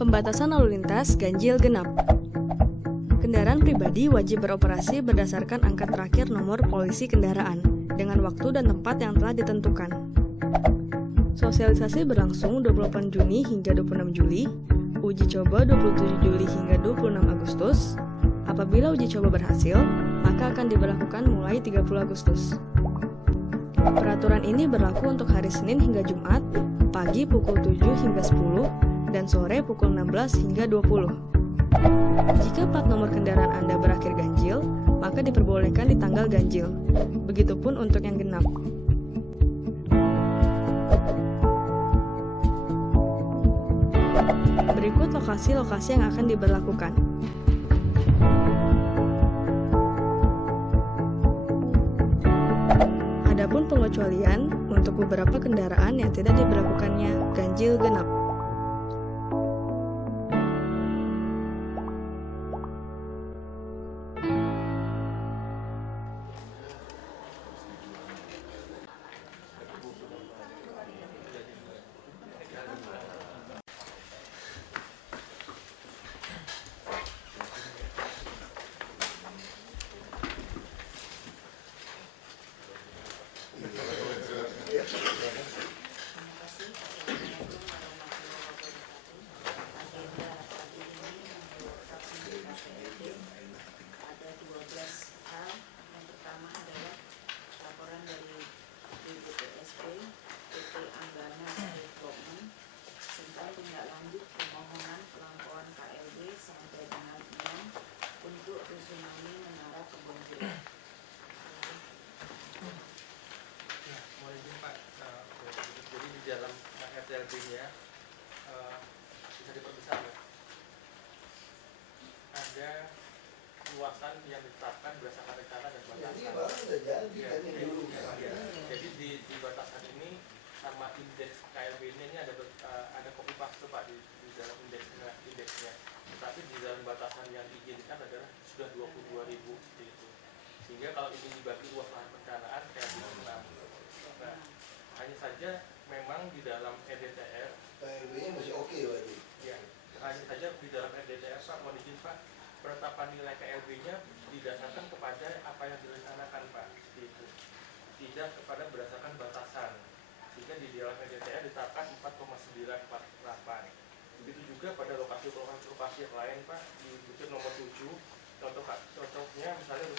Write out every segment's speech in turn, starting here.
Pembatasan lalu lintas ganjil genap. Kendaraan pribadi wajib beroperasi berdasarkan angka terakhir nomor polisi kendaraan dengan waktu dan tempat yang telah ditentukan. Sosialisasi berlangsung 28 Juni hingga 26 Juli, uji coba 27 Juli hingga 26 Agustus. Apabila uji coba berhasil, maka akan diberlakukan mulai 30 Agustus. Peraturan ini berlaku untuk hari Senin hingga Jumat, pagi pukul 7 hingga 10, dan sore pukul 16 hingga 20. Jika plat nomor kendaraan Anda berakhir ganjil, maka diperbolehkan di tanggal ganjil. Begitupun untuk yang genap. Berikut lokasi-lokasi yang akan diberlakukan. Adapun pengecualian untuk beberapa kendaraan yang tidak diberlakukannya ganjil genap. Dalam RTLB-nya bisa diperbesar, ada luasan yang ditetapkan berdasarkan rencana dan batasan. Jadi di batasan ini sama indeks KLB-nya ini ada copy paste Pak di dalam indeksnya. Tetapi di dalam batasan yang diizinkan adalah sudah 22.000 seperti itu. Sehingga kalau ini dibagi luas lahan perencanaan kayak di 6. Nah, hanya saja memang di dalam RDTR KLB-nya masih oke berarti. Ya, hanya saja di dalam RDTR Pak, mohon izin Pak, penetapan nilai KLB-nya didasarkan kepada apa yang direncanakan Pak, seperti itu. Tidak kepada berdasarkan batasan. Sehingga di dalam RDTR ditetapkan 4,948. Begitu juga pada lokasi-lokasi yang lain Pak, di butir nomor 7, contohnya misalnya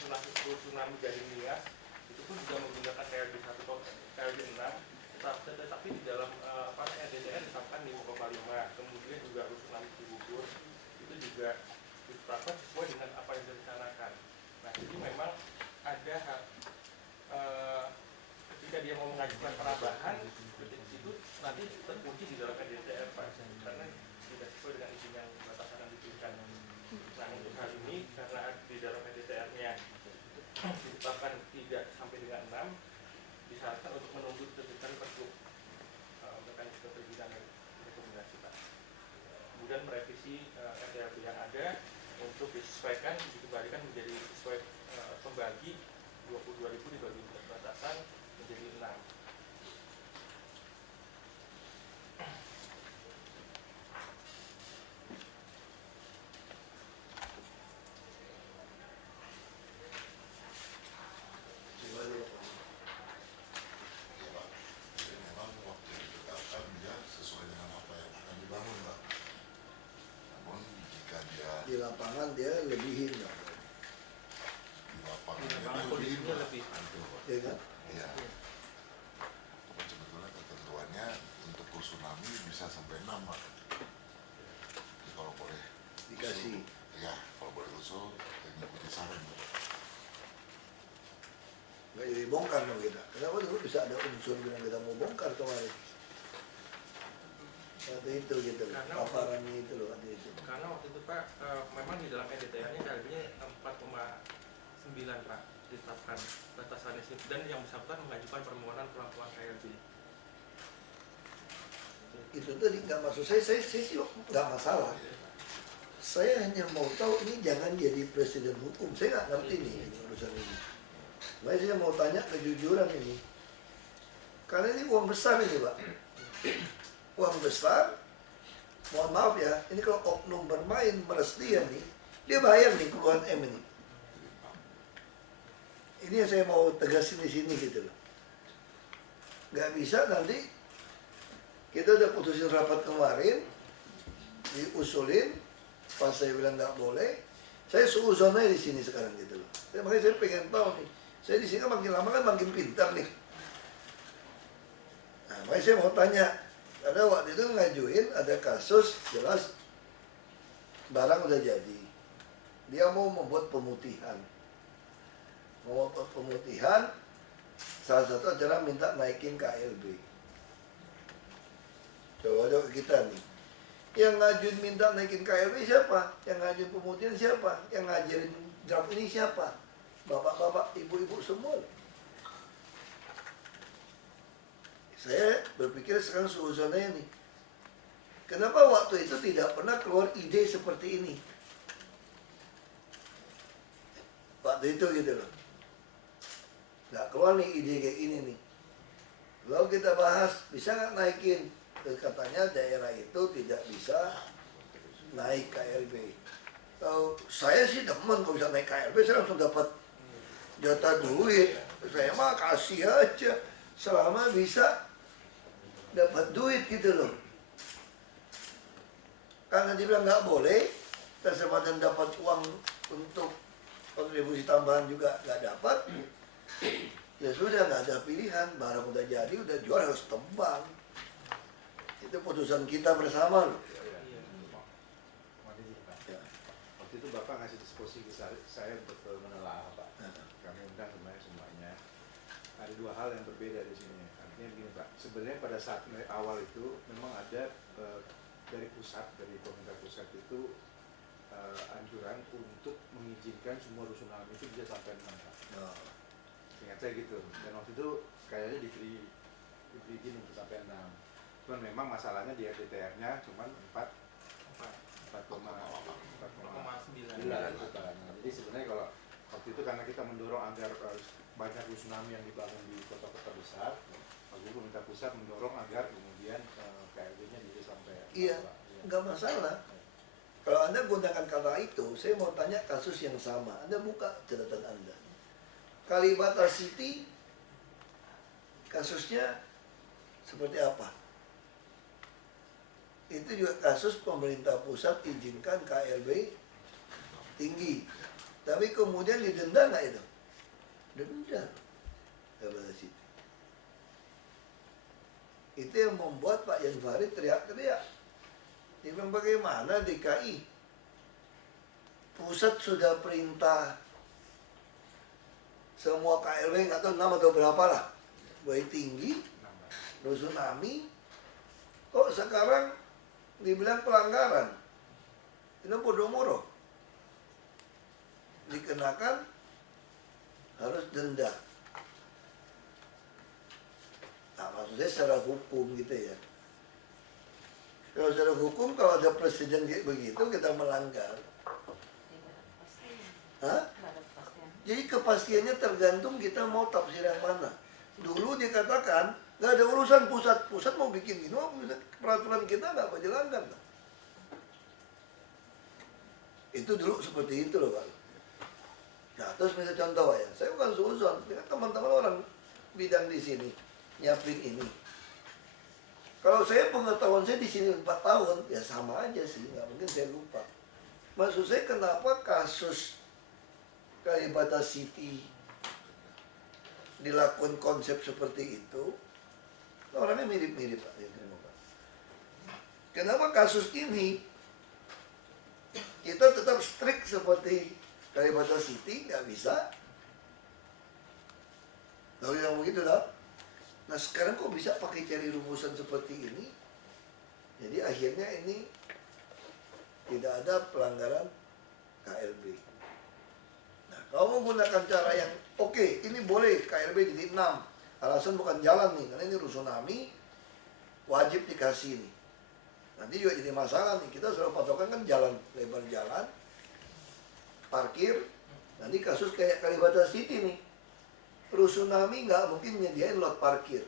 Rusunawi Gading Nias, itu pun juga menggunakan KLB 1 atau KLB 6. Tetapi di dalam RDTR ditetapkan 5,5, kemudian juga Rusunawi Cibubur itu juga ditetapkan sesuai dengan apa yang direncanakan. Nah, jadi memang ada ketika dia mau mengajukan penambahan di situ nanti terkunci di dalam RDTR Pak, karena tidak sesuai dengan izin yang batasan yang diberikan. Nah, untuk hal ini karena di dalam RDTR-nya ditetapkan tidak sampai dengan 6, disarankan untuk menunggu terbitan pergub mekanisme perizinan dan rekomendasi Pak. Kemudian merevisi RDLB yang ada untuk disesuaikan, dikembalikan menjadi sesuai pembagi 22.000 dibagi batasan menjadi 6. Di lapangan dia lebihin lah. Di lapangan kondisinya lebih. Ya kan? Iya. Tapi sebetulnya ketentuannya untuk tsunami bisa sampai 6 Pak. Jadi kalau boleh Dikasih. ya kalau boleh usul mengikuti saran Pak. Nggak jadi bongkar dong kita. Kenapa dulu bisa ada unsur bilang kita mau bongkar kemarin? Waktu itu gitu loh, Karena paparannya itu loh waktu itu. Karena waktu itu Pak, memang di dalam RDTR-nya KLB-nya 4,9 Pak ditetapkan batasannya, dan yang bersangkutan mengajukan permohonan pelampiasan KLB. Itu tadi nggak maksud saya sih nggak masalah. Saya hanya mau tahu ini jangan jadi presiden hukum. Saya nggak ngerti nih urusan ini. Makanya saya mau tanya kejujuran ini. Karena ini uang besar ini Pak. Uang besar mohon maaf ya, ini kalau oknum bermain meres dia nih, dia bayar nih puluhan M ini. Ini yang saya mau tegasin di sini gitu loh. Nggak bisa nanti kita udah putusin rapat kemarin, diusulin, pas saya bilang nggak boleh, saya suuzon aja di sini sekarang gitu loh. Makanya saya pengen tahu nih, saya di sini makin lama kan makin pintar nih. Nah, makanya saya mau tanya, karena waktu itu ngajuin ada kasus jelas barang udah jadi, dia mau membuat pemutihan. Mau membuat pemutihan, salah satu adalah minta naikin KLB. Coba ke kita nih, yang ngajuin minta naikin KLB siapa? Yang ngajuin pemutihan siapa? Yang ngajarin draft ini siapa? Bapak-bapak, ibu-ibu semua. Saya berpikir sekarang suuzonnya nih, kenapa waktu itu tidak pernah keluar ide seperti ini? Waktu itu gitu loh. Nggak keluar nih ide kayak ini nih. Lalu kita bahas, bisa nggak naikin? Terus katanya daerah itu tidak bisa naik KLB. Kalau saya sih demen kalau bisa naik KLB, saya langsung dapat jatah duit. Saya mah kasih aja, selama bisa dapat duit gitu loh. Karena dia bilang nggak boleh, kesempatan dapat uang untuk kontribusi tambahan juga nggak dapat. Ya sudah, nggak ada pilihan, barang udah jadi, udah jual harus tebang. Itu putusan kita bersama loh. Ya. Waktu itu Bapak ngasih diskusi ke saya untuk menelaah Pak. Kami undang semuanya. Ada dua hal yang berbeda di sini. Artinya begini Pak, sebenarnya pada saat awal itu memang ada dari pusat, dari pemerintah pusat itu anjuran untuk mengizinkan semua rusunawa itu bisa sampai 6 Pak. Ingat saya gitu. Dan waktu itu kayaknya diberi izin untuk sampai 6. Cuman memang masalahnya di RDTR-nya cuma 4,9. Jadi sebenarnya kalau waktu itu karena kita mendorong agar banyak rusunami yang dibangun di kota-kota besar, waktu itu pemerintah pusat mendorong agar kemudian KLB-nya bisa sampai. Iya, nggak masalah. Kalau Anda gunakan kata itu, saya mau tanya kasus yang sama. Anda buka catatan Anda. Kalibata City, kasusnya seperti apa? Itu juga kasus pemerintah pusat izinkan KLB tinggi. Tapi kemudian didenda nggak itu? Denda. Kalibata City. Itu yang membuat Pak Jan Farid teriak-teriak. Dia bilang bagaimana DKI? Pusat sudah perintah semua KLB, nggak tahu 6 atau berapa lah, baik tinggi, rusunami, kok sekarang dibilang pelanggaran? Itu bodoh-moroh. Dikenakan harus denda. Nah, maksudnya secara hukum gitu ya. Kalau secara hukum, kalau ada presiden kayak begitu, kita melanggar. Hah? Jadi kepastiannya tergantung kita mau tafsir yang mana. Dulu dikatakan, nggak ada urusan pusat. Pusat mau bikin gini, peraturan kita nggak berjalankan. Itu dulu seperti itu loh Pak. Nah, terus misalnya contoh ya, saya bukan suuzon, dengan teman-teman orang bidang di sini, nyiapin ini. Kalau saya pengetahuan saya di sini 4 tahun, ya sama aja sih, nggak mungkin saya lupa. Maksud saya kenapa kasus Kalibata City dilakukan konsep seperti itu, orangnya mirip-mirip Pak. Kenapa kasus ini kita tetap strict seperti Kalibata City, nggak bisa? Lalu yang begitu dah. Nah sekarang kok bisa pakai cari rumusan seperti ini? Jadi akhirnya ini tidak ada pelanggaran KLB. Nah kalau menggunakan cara yang oke, ini boleh KLB jadi 6. Alasan bukan jalan nih, karena ini rusunami wajib dikasih nih. Nanti juga jadi masalah nih, kita selalu patokan kan jalan, lebar jalan, parkir. Nanti kasus kayak Kalibata City nih, rusunami nggak mungkin nyediain lot parkir.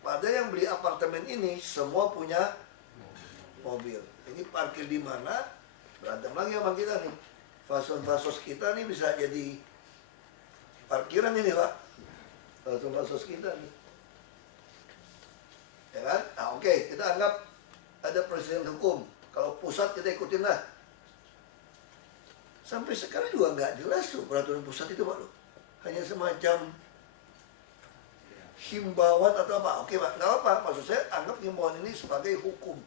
Padahal yang beli apartemen ini semua punya mobil. Ini parkir di mana? Berantem lagi sama kita nih. Fasos kita nih bisa jadi parkiran ini Pak. Fasos kita nih. Ya kan? Nah oke, kita anggap ada presiden hukum. Kalau pusat kita ikutin lah. Sampai sekarang juga nggak jelas tuh peraturan pusat itu Pak loh. Hanya semacam himbauan atau apa. Oke Pak, nggak apa. Maksud saya anggap himbauan ini sebagai hukum.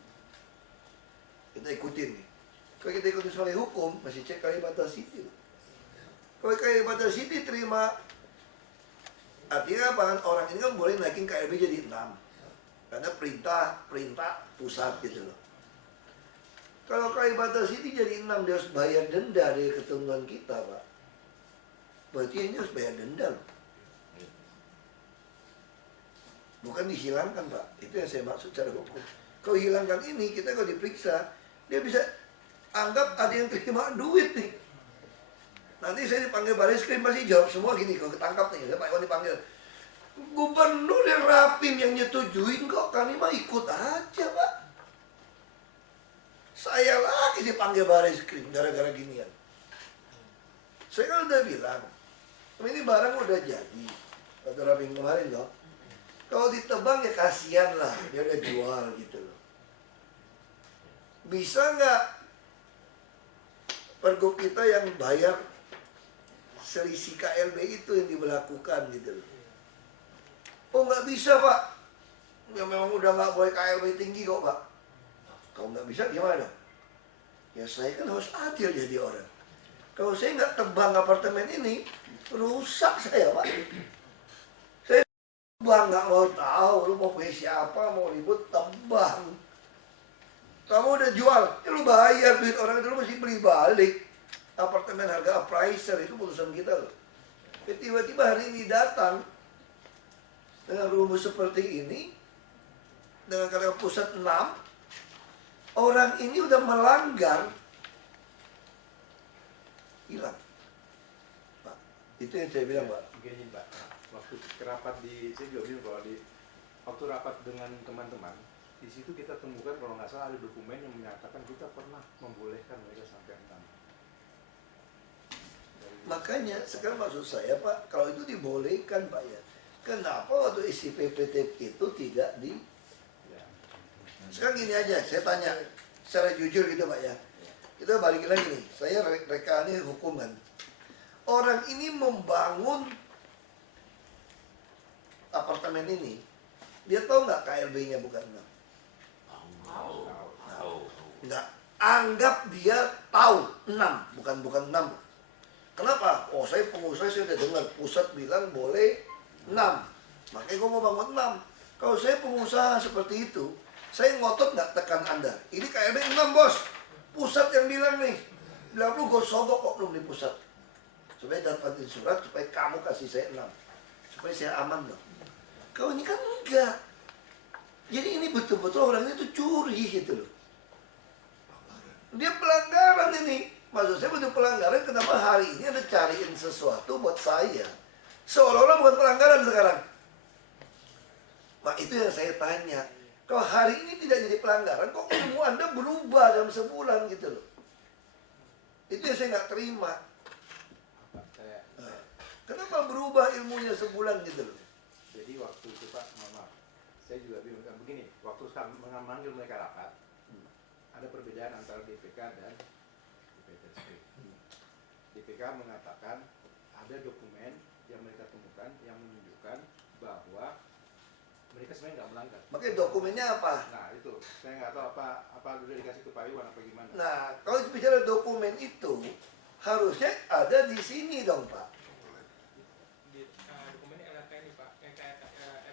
Kita ikutin nih. Kalau kita ikutin sebagai hukum, masih cek Kalibata City. Kalau Kalibata City terima, artinya apa kan, orang ini kan boleh naikin KLB jadi 6. Karena perintah pusat gitu loh. Kalau Kalibata City jadi 6, dia harus bayar denda dari ketentuan kita Pak. Berarti ini harus bayar denda loh. Bukan dihilangkan Pak. Itu yang saya maksud secara hukum. Kalau hilangkan ini, kita kalau diperiksa, dia bisa anggap ada yang terima duit nih. Nanti saya dipanggil baris krim pasti jawab semua gini. Kalau ketangkap nih, saya Pak Iwan dipanggil. Gubernur yang rapim yang nyetujuin kok, kami mah ikut aja Pak. Saya lagi dipanggil baris krim gara-gara ginian. Saya kan udah bilang, ini barang udah jadi. Kata rapim kemarin loh. Kalau ditebang ya kasihan lah, dia udah jual gitu loh. Bisa nggak pergub kita yang bayar selisih KLB itu yang diberlakukan gitu loh. Oh nggak bisa Pak, ya memang udah nggak boleh KLB tinggi kok Pak. Kalau nggak bisa gimana? Ya saya kan harus adil jadi orang. Kalau saya nggak tebang apartemen ini, rusak saya Pak. Saya tebang nggak mau tahu, lu mau punya siapa, mau ribut tebang. Kamu udah jual, ya lu bayar duit orang itu, lu mesti beli balik. Apartemen harga appraiser itu putusan kita loh. Tiba-tiba hari ini datang dengan rumus seperti ini, dengan kata pusat 6, orang ini udah melanggar, hilang. Pak, itu yang saya bilang Pak. Begini Pak, waktu rapat saya juga bilang kalau waktu rapat dengan teman-teman, di situ kita temukan kalau nggak salah ada dokumen yang menyatakan kita pernah membolehkan mereka sampai 6. Makanya sekarang maksud saya Pak, kalau itu dibolehkan Pak ya, kenapa waktu isi PPT itu tidak di... Ya. Sekarang gini aja, saya tanya secara jujur gitu Pak ya. Kita balikin lagi nih, saya reka ini hukum kan. Orang ini membangun apartemen ini, dia tahu nggak KLB-nya bukan 6? Nggak, anggap dia tahu 6, bukan 6. Kenapa? Oh saya pengusaha, saya udah dengar pusat bilang boleh 6. Makanya gue mau bangun 6. Kalau saya pengusaha seperti itu, saya ngotot nggak tekan Anda. Ini KLB 6 bos. Pusat yang bilang nih. Bilang lu gue sogok kok belum di pusat. Supaya dapatin surat, supaya kamu kasih saya 6. Supaya saya aman dong. Kalau ini kan enggak. Jadi ini betul-betul orang itu curi gitu loh. Dia pelanggaran ini. Maksud saya betul pelanggaran, kenapa hari ini Anda cariin sesuatu buat saya? Seolah-olah bukan pelanggaran sekarang. Nah itu yang saya tanya. Kalau hari ini tidak jadi pelanggaran, kok ilmu Anda berubah dalam sebulan gitu loh. Itu yang saya nggak terima. Kenapa berubah ilmunya sebulan gitu loh? Jadi waktu itu Pak, maaf, saya juga bingung. Begini, waktu saya memanggil mereka rapat, ada perbedaan antara DPK dan DPK mengatakan ada dokumen yang mereka temukan yang menunjukkan bahwa mereka sebenarnya nggak melanggar. Makanya dokumennya apa? Nah itu, saya nggak tahu apa udah dikasih ke Pak Iwan apa gimana. Nah, kalau bicara dokumen itu, harusnya ada di sini dong Pak. Di dokumen LRK ini Pak,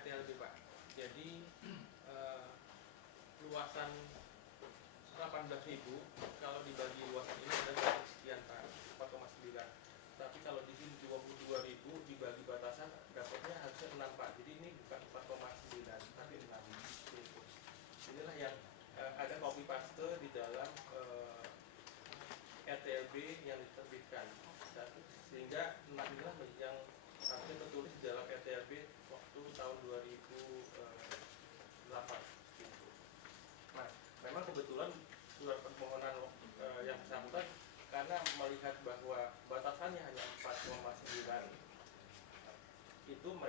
ETLB Pak. Jadi luasan 18.000 kalau dibagi luasan ini ada sekian Pak, 4,9. Tapi kalau di sini 22.000 dibagi batasan dapatnya harusnya 6 Pak. Jadi ini bukan 4,9 tapi 6. Inilah yang ada copy paste di dalam ETLB yang diterbitkan. Sehingga 6 inilah yang harusnya tertulis di dalam ETLB waktu tahun 2008. Nah, memang kebetulan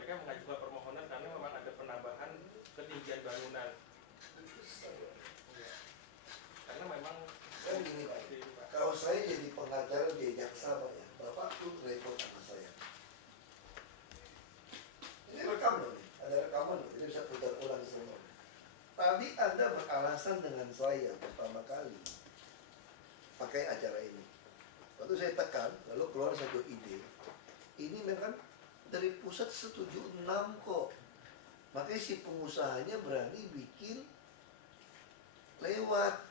mereka mengajukan permohonan karena memang ada penambahan ketinggian bangunan. Karena memang Kan gini Pak, kalau saya jadi pengacara di jaksa Pak ya, Bapak tuh repot sama saya. Ini rekam loh nih, ada rekaman loh, jadi bisa putar ulang semua. Tadi Anda beralasan dengan saya pertama kali pakai acara ini. Waktu saya tekan, lalu keluar satu ide. Ini memang dari pusat setuju 6 kok. Makanya si pengusahanya berani bikin lewat.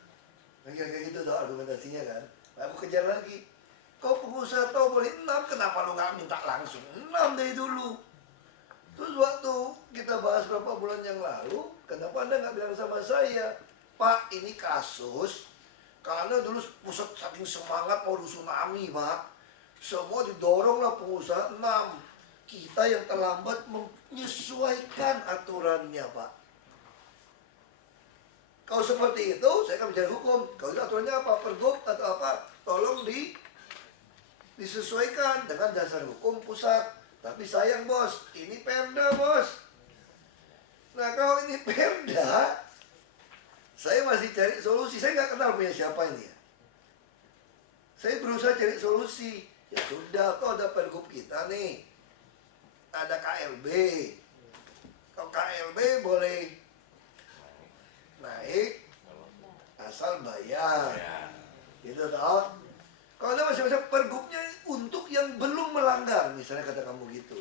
Kayak gitu tuh argumentasinya kan. Aku kejar lagi. Kau pengusaha tahu boleh 6, kenapa lu nggak minta langsung 6 dari dulu? Terus waktu kita bahas berapa bulan yang lalu, kenapa Anda nggak bilang sama saya, Pak, ini kasus karena dulu pusat saking semangat mau tsunami, Pak. Semua didoronglah pengusaha 6. Kita yang terlambat menyesuaikan aturannya, Pak. Kalau seperti itu, saya akan bicara hukum. Kalau itu aturannya apa? Pergub atau apa? Tolong disesuaikan dengan dasar hukum pusat. Tapi sayang bos, ini Perda bos. Nah kalau ini Perda, saya masih cari solusi. Saya nggak kenal punya siapa ini ya. Saya berusaha cari solusi. Ya sudah, toh ada pergub kita nih. Ada KLB. Kalau KLB boleh naik asal bayar. Gitu toh. Kalau ada macam-macam pergubnya untuk yang belum melanggar, misalnya kata kamu gitu,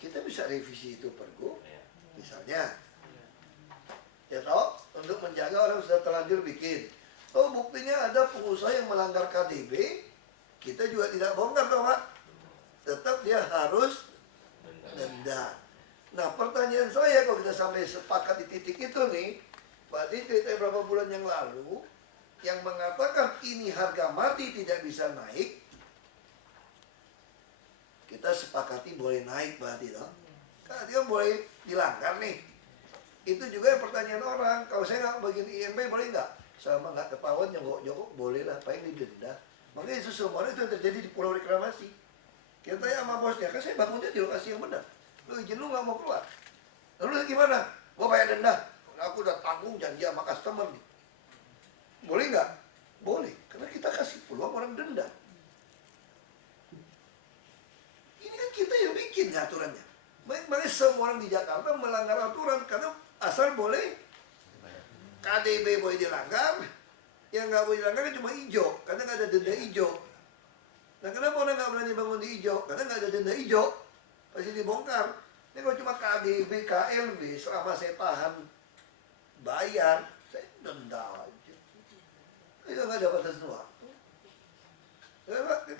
kita bisa revisi itu pergub, misalnya, ya toh, untuk menjaga orang sudah terlanjur bikin. Toh buktinya ada pengusaha yang melanggar KDB, kita juga tidak bongkar toh Pak, tetap dia harus denda. Nah pertanyaan saya kalau kita sampai sepakat di titik itu nih, berarti cerita beberapa bulan yang lalu yang mengatakan ini harga mati tidak bisa naik, kita sepakati boleh naik berarti toh. Karena dia boleh dilanggar nih. Itu juga pertanyaan orang, kalau saya nggak bagian IMB boleh nggak? Sama nggak ketahuan nyogok-nyogok boleh lah, paling didenda. Makanya itu semuanya itu yang terjadi di Pulau Reklamasi. Kita tanya sama bosnya, kan saya bangunnya di lokasi yang benar. Lu izin lu nggak mau keluar. Lalu gimana? Gua bayar denda. Aku udah tanggung janji sama customer nih. Boleh nggak? Boleh, karena kita kasih peluang orang denda. Ini kan kita yang bikin aturannya. Makanya semua orang di Jakarta melanggar aturan karena asal boleh KDB boleh dilanggar, yang nggak boleh dilanggar kan cuma hijau, karena nggak ada denda hijau. Nah kenapa orang nggak berani bangun di hijau? Karena nggak ada denda hijau, pasti dibongkar. Ini kalau cuma KDB, KLB, selama saya tahan bayar, saya denda aja. Itu nggak ada batas waktu.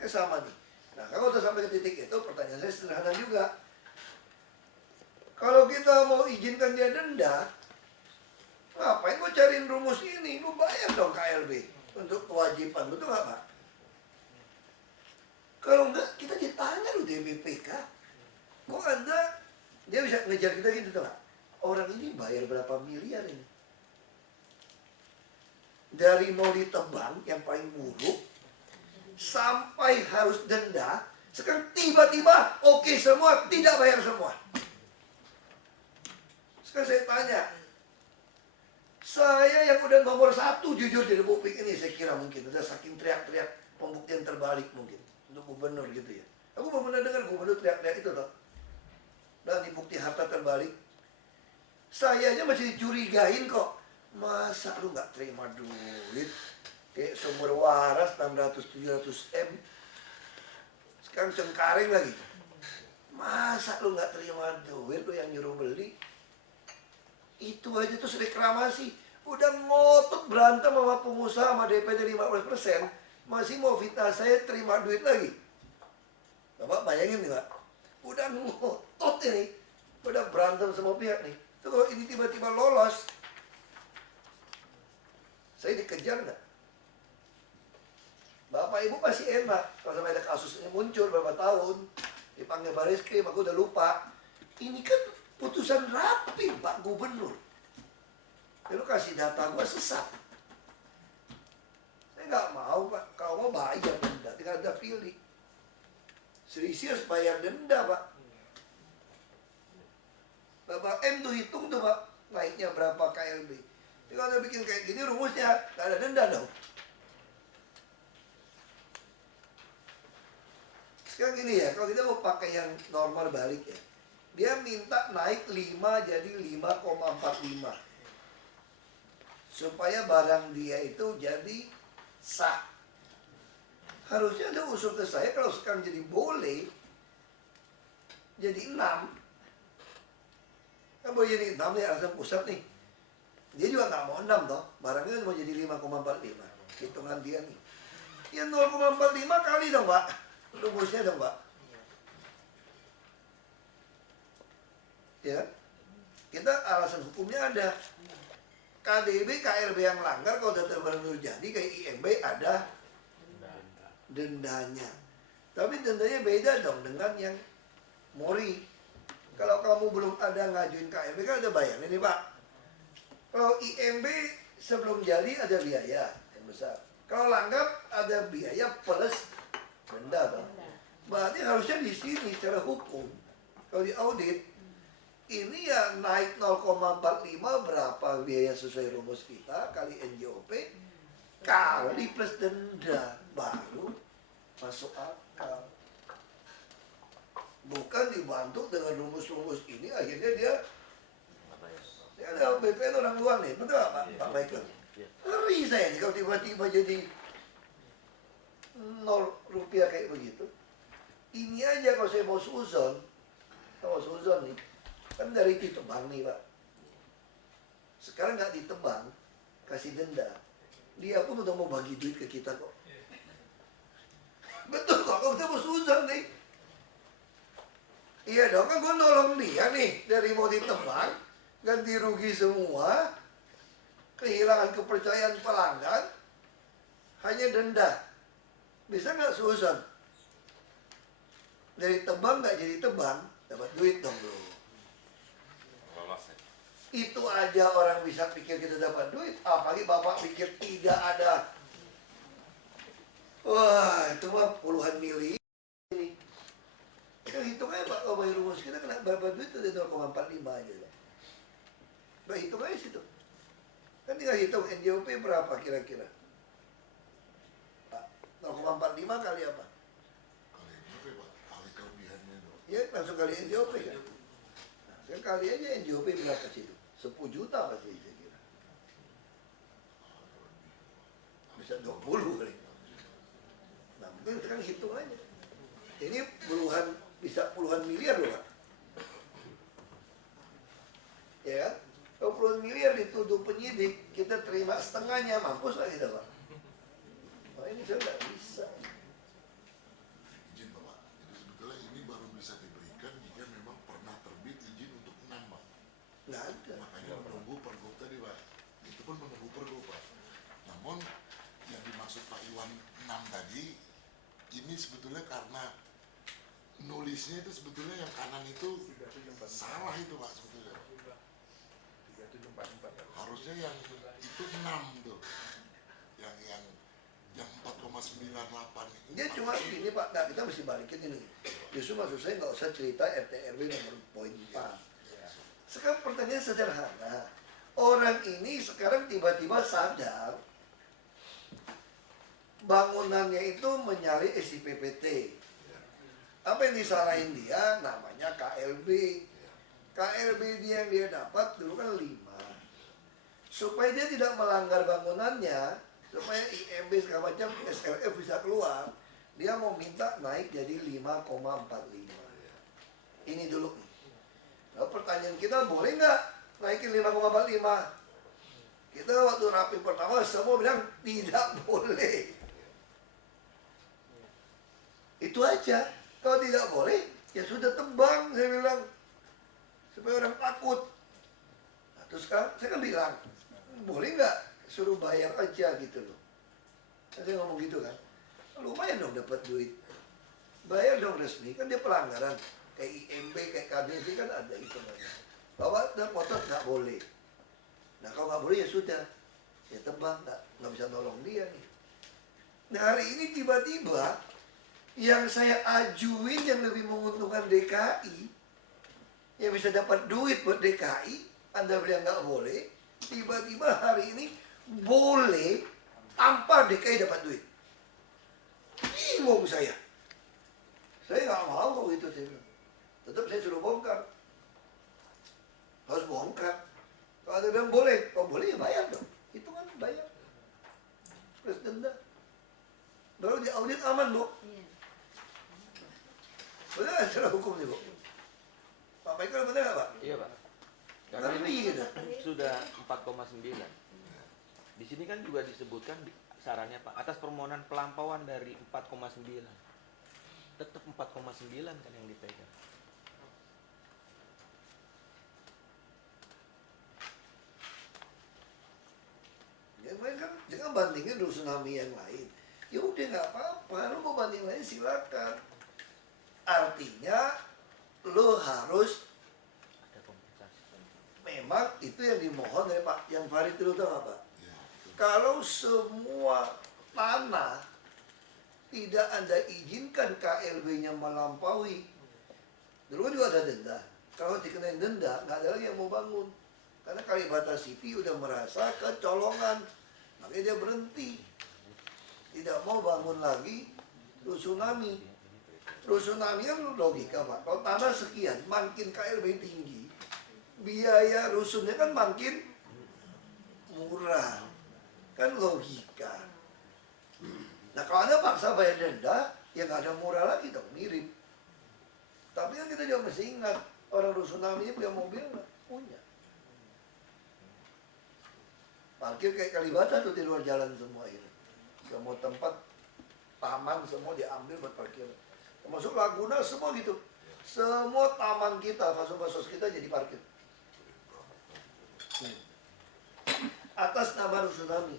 Sama nih. Nah kalau udah sampai ke titik itu, pertanyaan saya sederhana juga. Kalau kita mau izinkan dia denda, ngapain mau cariin rumus ini? Lu bayar dong KLB untuk kewajiban, betul nggak Pak? Kalau enggak, kita ditanya lu di BPK. Kok Anda, dia bisa ngejar kita gitu tuh nggak? Orang ini bayar berapa miliar ini? Dari mau ditebang yang paling buruk, sampai harus denda, sekarang tiba-tiba oke semua, tidak bayar semua. Sekarang saya tanya, saya yang udah nomor 1 jujur di Republik ini, saya kira mungkin udah saking teriak-teriak pembuktian terbalik mungkin untuk gubernur gitu ya. Aku belum pernah dengar gubernur teriak-teriak itu toh. Dan di bukti harta terbalik, saya aja masih dicurigain kok. Masa lu nggak terima duit kayak sumber waras 600-700 M, sekarang Cengkareng lagi. Masa lu nggak terima duit, lu yang nyuruh beli? Itu aja tuh reklamasi. Udah ngotot berantem sama pengusaha sama DPD 15%, masih mau fitnah saya terima duit lagi. Bapak bayangin nih Pak, udah ngotot ini, udah berantem sama pihak nih. Tuh kalau ini tiba-tiba lolos, saya dikejar nggak? Bapak Ibu pasti enak kalau sampai ada kasus ini muncul berapa tahun, dipanggil Bareskrim, aku udah lupa. Ini kan putusan rapi Pak Gubernur. Lalu kasih data gua sesat. Saya nggak mau Pak, kalau mau bayar denda, tinggal ada pilih. Serisi harus bayar denda Pak. Bapak M tuh hitung tuh Pak, naiknya berapa KLB. Jadi kalau Anda bikin kayak gini rumusnya, nggak ada denda dong. Sekarang gini ya, kalau kita mau pakai yang normal balik ya, dia minta naik 5 jadi 5,45. Supaya barang dia itu jadi sah. Harusnya ada usul ke saya, kalau sekarang jadi boleh, jadi 6. Kan boleh jadi 6 nih, alasan pusat nih. Dia juga nggak mau 6 toh, barangnya mau jadi 5,45. Hitungan dia nih. Ya 0,45 kali dong Pak. Rumusnya dong Pak. Ya, kita alasan hukumnya ada. KDB, KLB yang langgar kalau data benar jadi kayak IMB ada dendanya. Tapi dendanya beda dong dengan yang Mori. Kalau kamu belum ada ngajuin KLB kan ada bayarnya nih Pak. Kalau IMB sebelum jadi ada biaya yang besar. Kalau langgar ada biaya plus denda Pak. Berarti harusnya di sini secara hukum kalau di audit ini ya naik 0,45 berapa biaya sesuai rumus kita kali NJOP kali plus denda baru masuk akal. Bukan dibantu dengan rumus-rumus ini akhirnya dia ada BPN orang luar nih, betul nggak Pak Michael? Ngeri saya nih kalau tiba-tiba jadi 0 rupiah kayak begitu. Ini aja kalau saya mau suzon nih, kan dari ditebang nih Pak. Sekarang nggak ditebang, kasih denda. Dia pun udah mau bagi duit ke kita kok. Betul kok, kalau kita mau suzon nih. Iya dong, kan gue nolong dia nih. Dari mau ditebang, ganti rugi semua, kehilangan kepercayaan pelanggan, hanya denda. Bisa nggak suzon? Dari tebang nggak jadi tebang, dapat duit dong bro. Itu aja orang bisa pikir kita dapat duit, apalagi Bapak pikir tidak ada. Wah, itu mah puluhan miliar ini. Kita hitung aja Pak, kalau bayar rumus kita kena berapa duit itu 0,45 aja Pak. Bah, hitung aja situ. Kan tinggal hitung NJOP berapa kira-kira. 0,45 kali apa? Kali NJOP Pak, kali kelebihannya dong. Ya langsung kali NJOP kan. Nah, sekarang kali aja NJOP berapa situ? 10 juta pasti saya kira. Bisa 20 kali. Nah mungkin kita kan hitung aja. Ini bisa puluhan miliar loh Pak. Ya kan? Kalau puluhan miliar dituduh penyidik, kita terima setengahnya, mampus lah kita Pak. Wah ini saya nggak bisa. Izin Pak, jadi sebetulnya ini baru bisa diberikan jika memang pernah terbit izin untuk menambah. Nggak ada. Makanya menunggu pergub tadi Pak. Itu pun menunggu pergub Pak. Namun yang dimaksud Pak Iwan 6 tadi, ini sebetulnya karena nulisnya itu sebetulnya yang kanan itu salah itu Pak sebetulnya. 3744. Harusnya yang itu 6 tuh. Yang 4,98 itu. Dia cuma gini Pak, nah, kita mesti balikin ini. Justru maksud saya nggak usah cerita RT/RW nomor poin 4. Sekarang pertanyaan sederhana. Orang ini sekarang tiba-tiba sadar bangunannya itu menyalahi SIPPT. Apa yang disalahin dia? Namanya KLB. KLB dia yang dia dapat dulu kan 5. Supaya dia tidak melanggar bangunannya, supaya IMB segala macam SLF bisa keluar, dia mau minta naik jadi 5,45. Ini dulu. Nah, pertanyaan kita, boleh nggak naikin 5,45? Kita waktu rapi pertama semua bilang tidak boleh. Itu aja. Kalau tidak boleh, ya sudah tebang, saya bilang. Supaya orang takut. Nah, terus kan, saya kan bilang, boleh nggak suruh bayar aja gitu loh. Saya ngomong gitu kan. Lumayan dong dapat duit. Bayar dong resmi, kan dia pelanggaran. Kayak IMB, kayak KDB kan ada hitungannya. Bawa dan motor nggak boleh. Nah kalau nggak boleh ya sudah. Ya tebang, nggak bisa nolong dia nih. Nah hari ini tiba-tiba yang saya ajuin yang lebih menguntungkan DKI yang bisa dapat duit buat DKI, Anda bilang nggak boleh, tiba-tiba hari ini boleh tanpa DKI dapat duit. Bingung saya. Saya nggak mau itu, saya bilang. Tetap saya suruh bongkar. Harus bongkar. Kalau Anda bilang boleh, kalau boleh ya bayar dong. Itu kan bayar. Plus denda. Baru di audit aman, Bu. Benar secara hukum nih, Bu. Pak Michael benar nggak, Pak? Iya, Pak. Karena Ngeri ini gitu. sudah 4,9. Di sini kan juga disebutkan sarannya, Pak, atas permohonan pelampauan dari 4,9. Tetap 4,9 kan yang dipegang. Ya main kan jangan bandingin dulu tsunami yang lain. Ya udah nggak apa-apa, lu mau banding lain silakan. Artinya lu harus Ada kompensasi. memang itu yang dimohon dari Pak yang Farid dulu tahu nggak, Pak? Ya, betul. Kalau semua tanah tidak Anda izinkan KLB-nya melampaui, dulu juga ada denda. Kalau dikenain denda, nggak ada lagi yang mau bangun. Karena Kalibata City udah merasa kecolongan, makanya dia berhenti. Tidak mau bangun lagi rusunami. Rusunami kan logika, Pak. Kalau tanah sekian, makin KLB tinggi, biaya rusunnya kan makin murah. Kan logika. Nah kalau Anda paksa bayar denda, ya nggak ada murah lagi dong, mirip. Tapi kan kita juga mesti ingat, orang rusunami ini punya mobil nggak? Punya. Parkir kayak Kalibata tuh di luar jalan semua itu. Semua tempat taman semua diambil buat parkir. Termasuk Laguna semua gitu. Semua taman kita, fasos-fasos kita jadi parkir. Atas nama rusunami.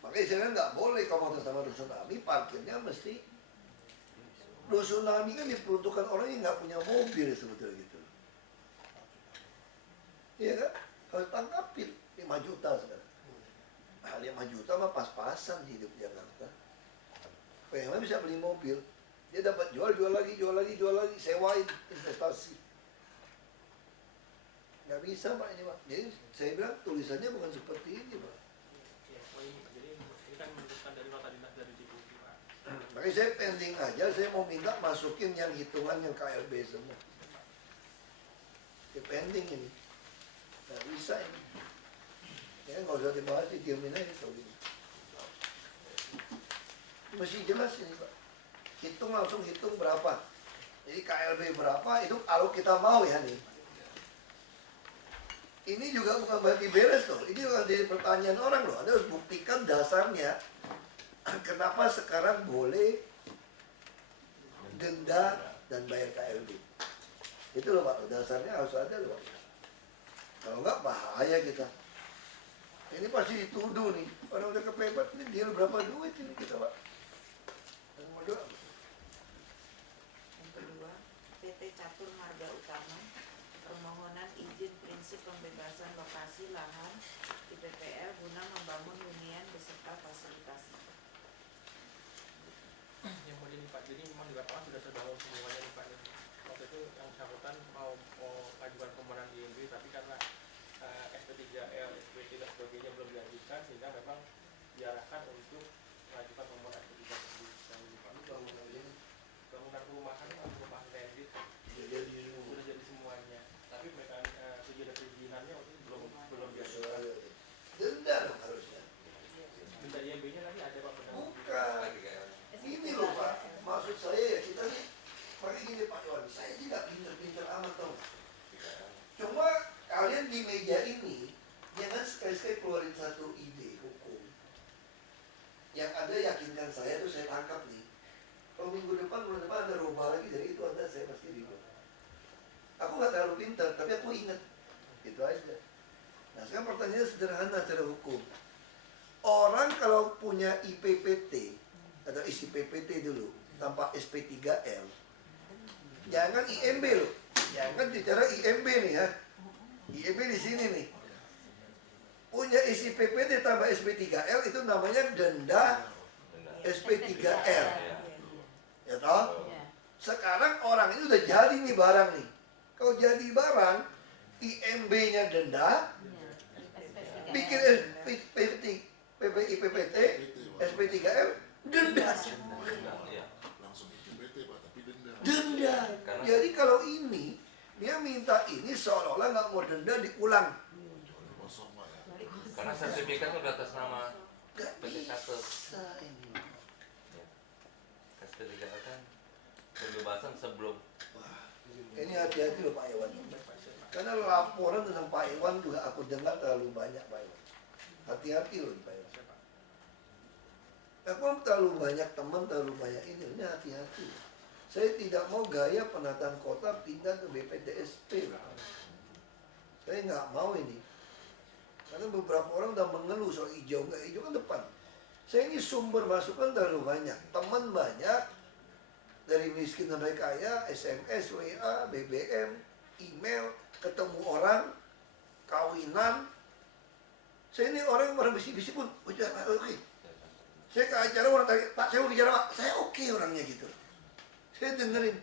Makanya saya nggak boleh kalau atas nama rusunami parkirnya mesti rusunami kan diperuntukkan orang yang nggak punya mobil sebetulnya gitu. Iya kan? Harus tangkapin 5 juta sekarang. Nah 5 juta mah pas-pasan hidup Jakarta. Pengen bisa beli mobil. Dia dapat jual lagi, sewain investasi. Nggak bisa Pak ini Pak. Jadi saya bilang tulisannya bukan seperti ini Pak. Ya, jadi ini kan meneruskan dari nota dinas dari Ciputi, Pak. Makanya saya pending aja, saya mau minta masukin yang hitungan yang KLB semua. Ya pending ini. Nggak bisa ini. Ya nggak usah dibahas, didiamin aja kalau ini. Masih jelas ini Pak. Hitung langsung hitung berapa. Jadi KLB berapa itu kalau kita mau ya nih. Ini juga bukan berarti beres loh. Ini juga jadi pertanyaan orang loh. Anda harus buktikan dasarnya. Kenapa sekarang boleh denda dan bayar KLB. Itu loh Pak. Dasarnya harus ada loh. Kalau enggak bahaya kita. Ini pasti dituduh nih. Orang udah kepepet. Ini deal berapa duit ini kita Pak. Dan mau doa. Yang kedua, PT Catur Marga Utama permohonan izin prinsip pembebasan lokasi lahan di PPL guna membangun hunian beserta fasilitas. Yang mau ini Pak, jadi memang di lapangan sudah terbangun semuanya nih Pak. Waktu itu yang bersangkutan mau ajukan permohonan IMB, tapi karena SP3L, SPT dan sebagainya belum diajukan, sehingga memang diarahkan untuk mengajukan permohonan SP3 tersebut. Bangunan perumahan atau perumahan landed sudah jadi semuanya, tapi mereka perizinannya waktu itu belum diajukan. Denda dong harusnya. Minta IMB-nya nanti ada Pak benar. Bukan. Ini loh Pak. Maksud saya ya kita nih. Pakai gini Pak Iwan. Saya tidak pinter-pinter amat tau. Cuma kalian di meja ini jangan sekali-sekali keluarin satu ide hukum yang Anda yakinkan saya tuh saya tangkap nih. Kalau bulan depan ada rubah lagi dari itu Anda saya pasti ribut. Aku nggak terlalu pintar, tapi aku ingat. Itu aja. Nah sekarang pertanyaannya sederhana secara hukum. Orang kalau punya IPPT atau isi PPT dulu tanpa SP3L, jangan IMB loh. Jangan bicara IMB nih ya. IMB di sini nih. Punya isi PPT tambah SP3L itu namanya denda SP3L. Ya toh? Sekarang orang ini udah jadi nih barang nih. Kalau jadi barang, IMB-nya denda, bikin PPT, SP3L, denda. Iya. Langsung IPT Pak, tapi denda. Denda. Jadi kalau ini, dia minta ini seolah-olah nggak mau denda diulang. Kosong Pak ya. Karena sertifikat udah atas nama Nggak PT Catur. bisa ini. Sertifikat kan kebebasan sebelum. Wah, ini hati-hati loh Pak Iwan. Karena laporan tentang Pak Iwan juga aku dengar terlalu banyak Pak Iwan. Hati-hati loh Pak Iwan. Aku terlalu banyak teman, terlalu banyak ini hati-hati. Saya tidak mau gaya penataan kota pindah ke BPDSP. Saya nggak mau ini. Karena beberapa orang udah mengeluh soal hijau, nggak hijau kan depan. Saya ini sumber masukan terlalu banyak. Teman banyak, dari miskin sampai kaya, SMS, WA, BBM, email, ketemu orang, kawinan. Saya ini orang yang orang bisik-bisik pun, oke. Saya ke acara orang tanya, Pak saya mau bicara Pak, saya oke orangnya gitu. Saya dengerin.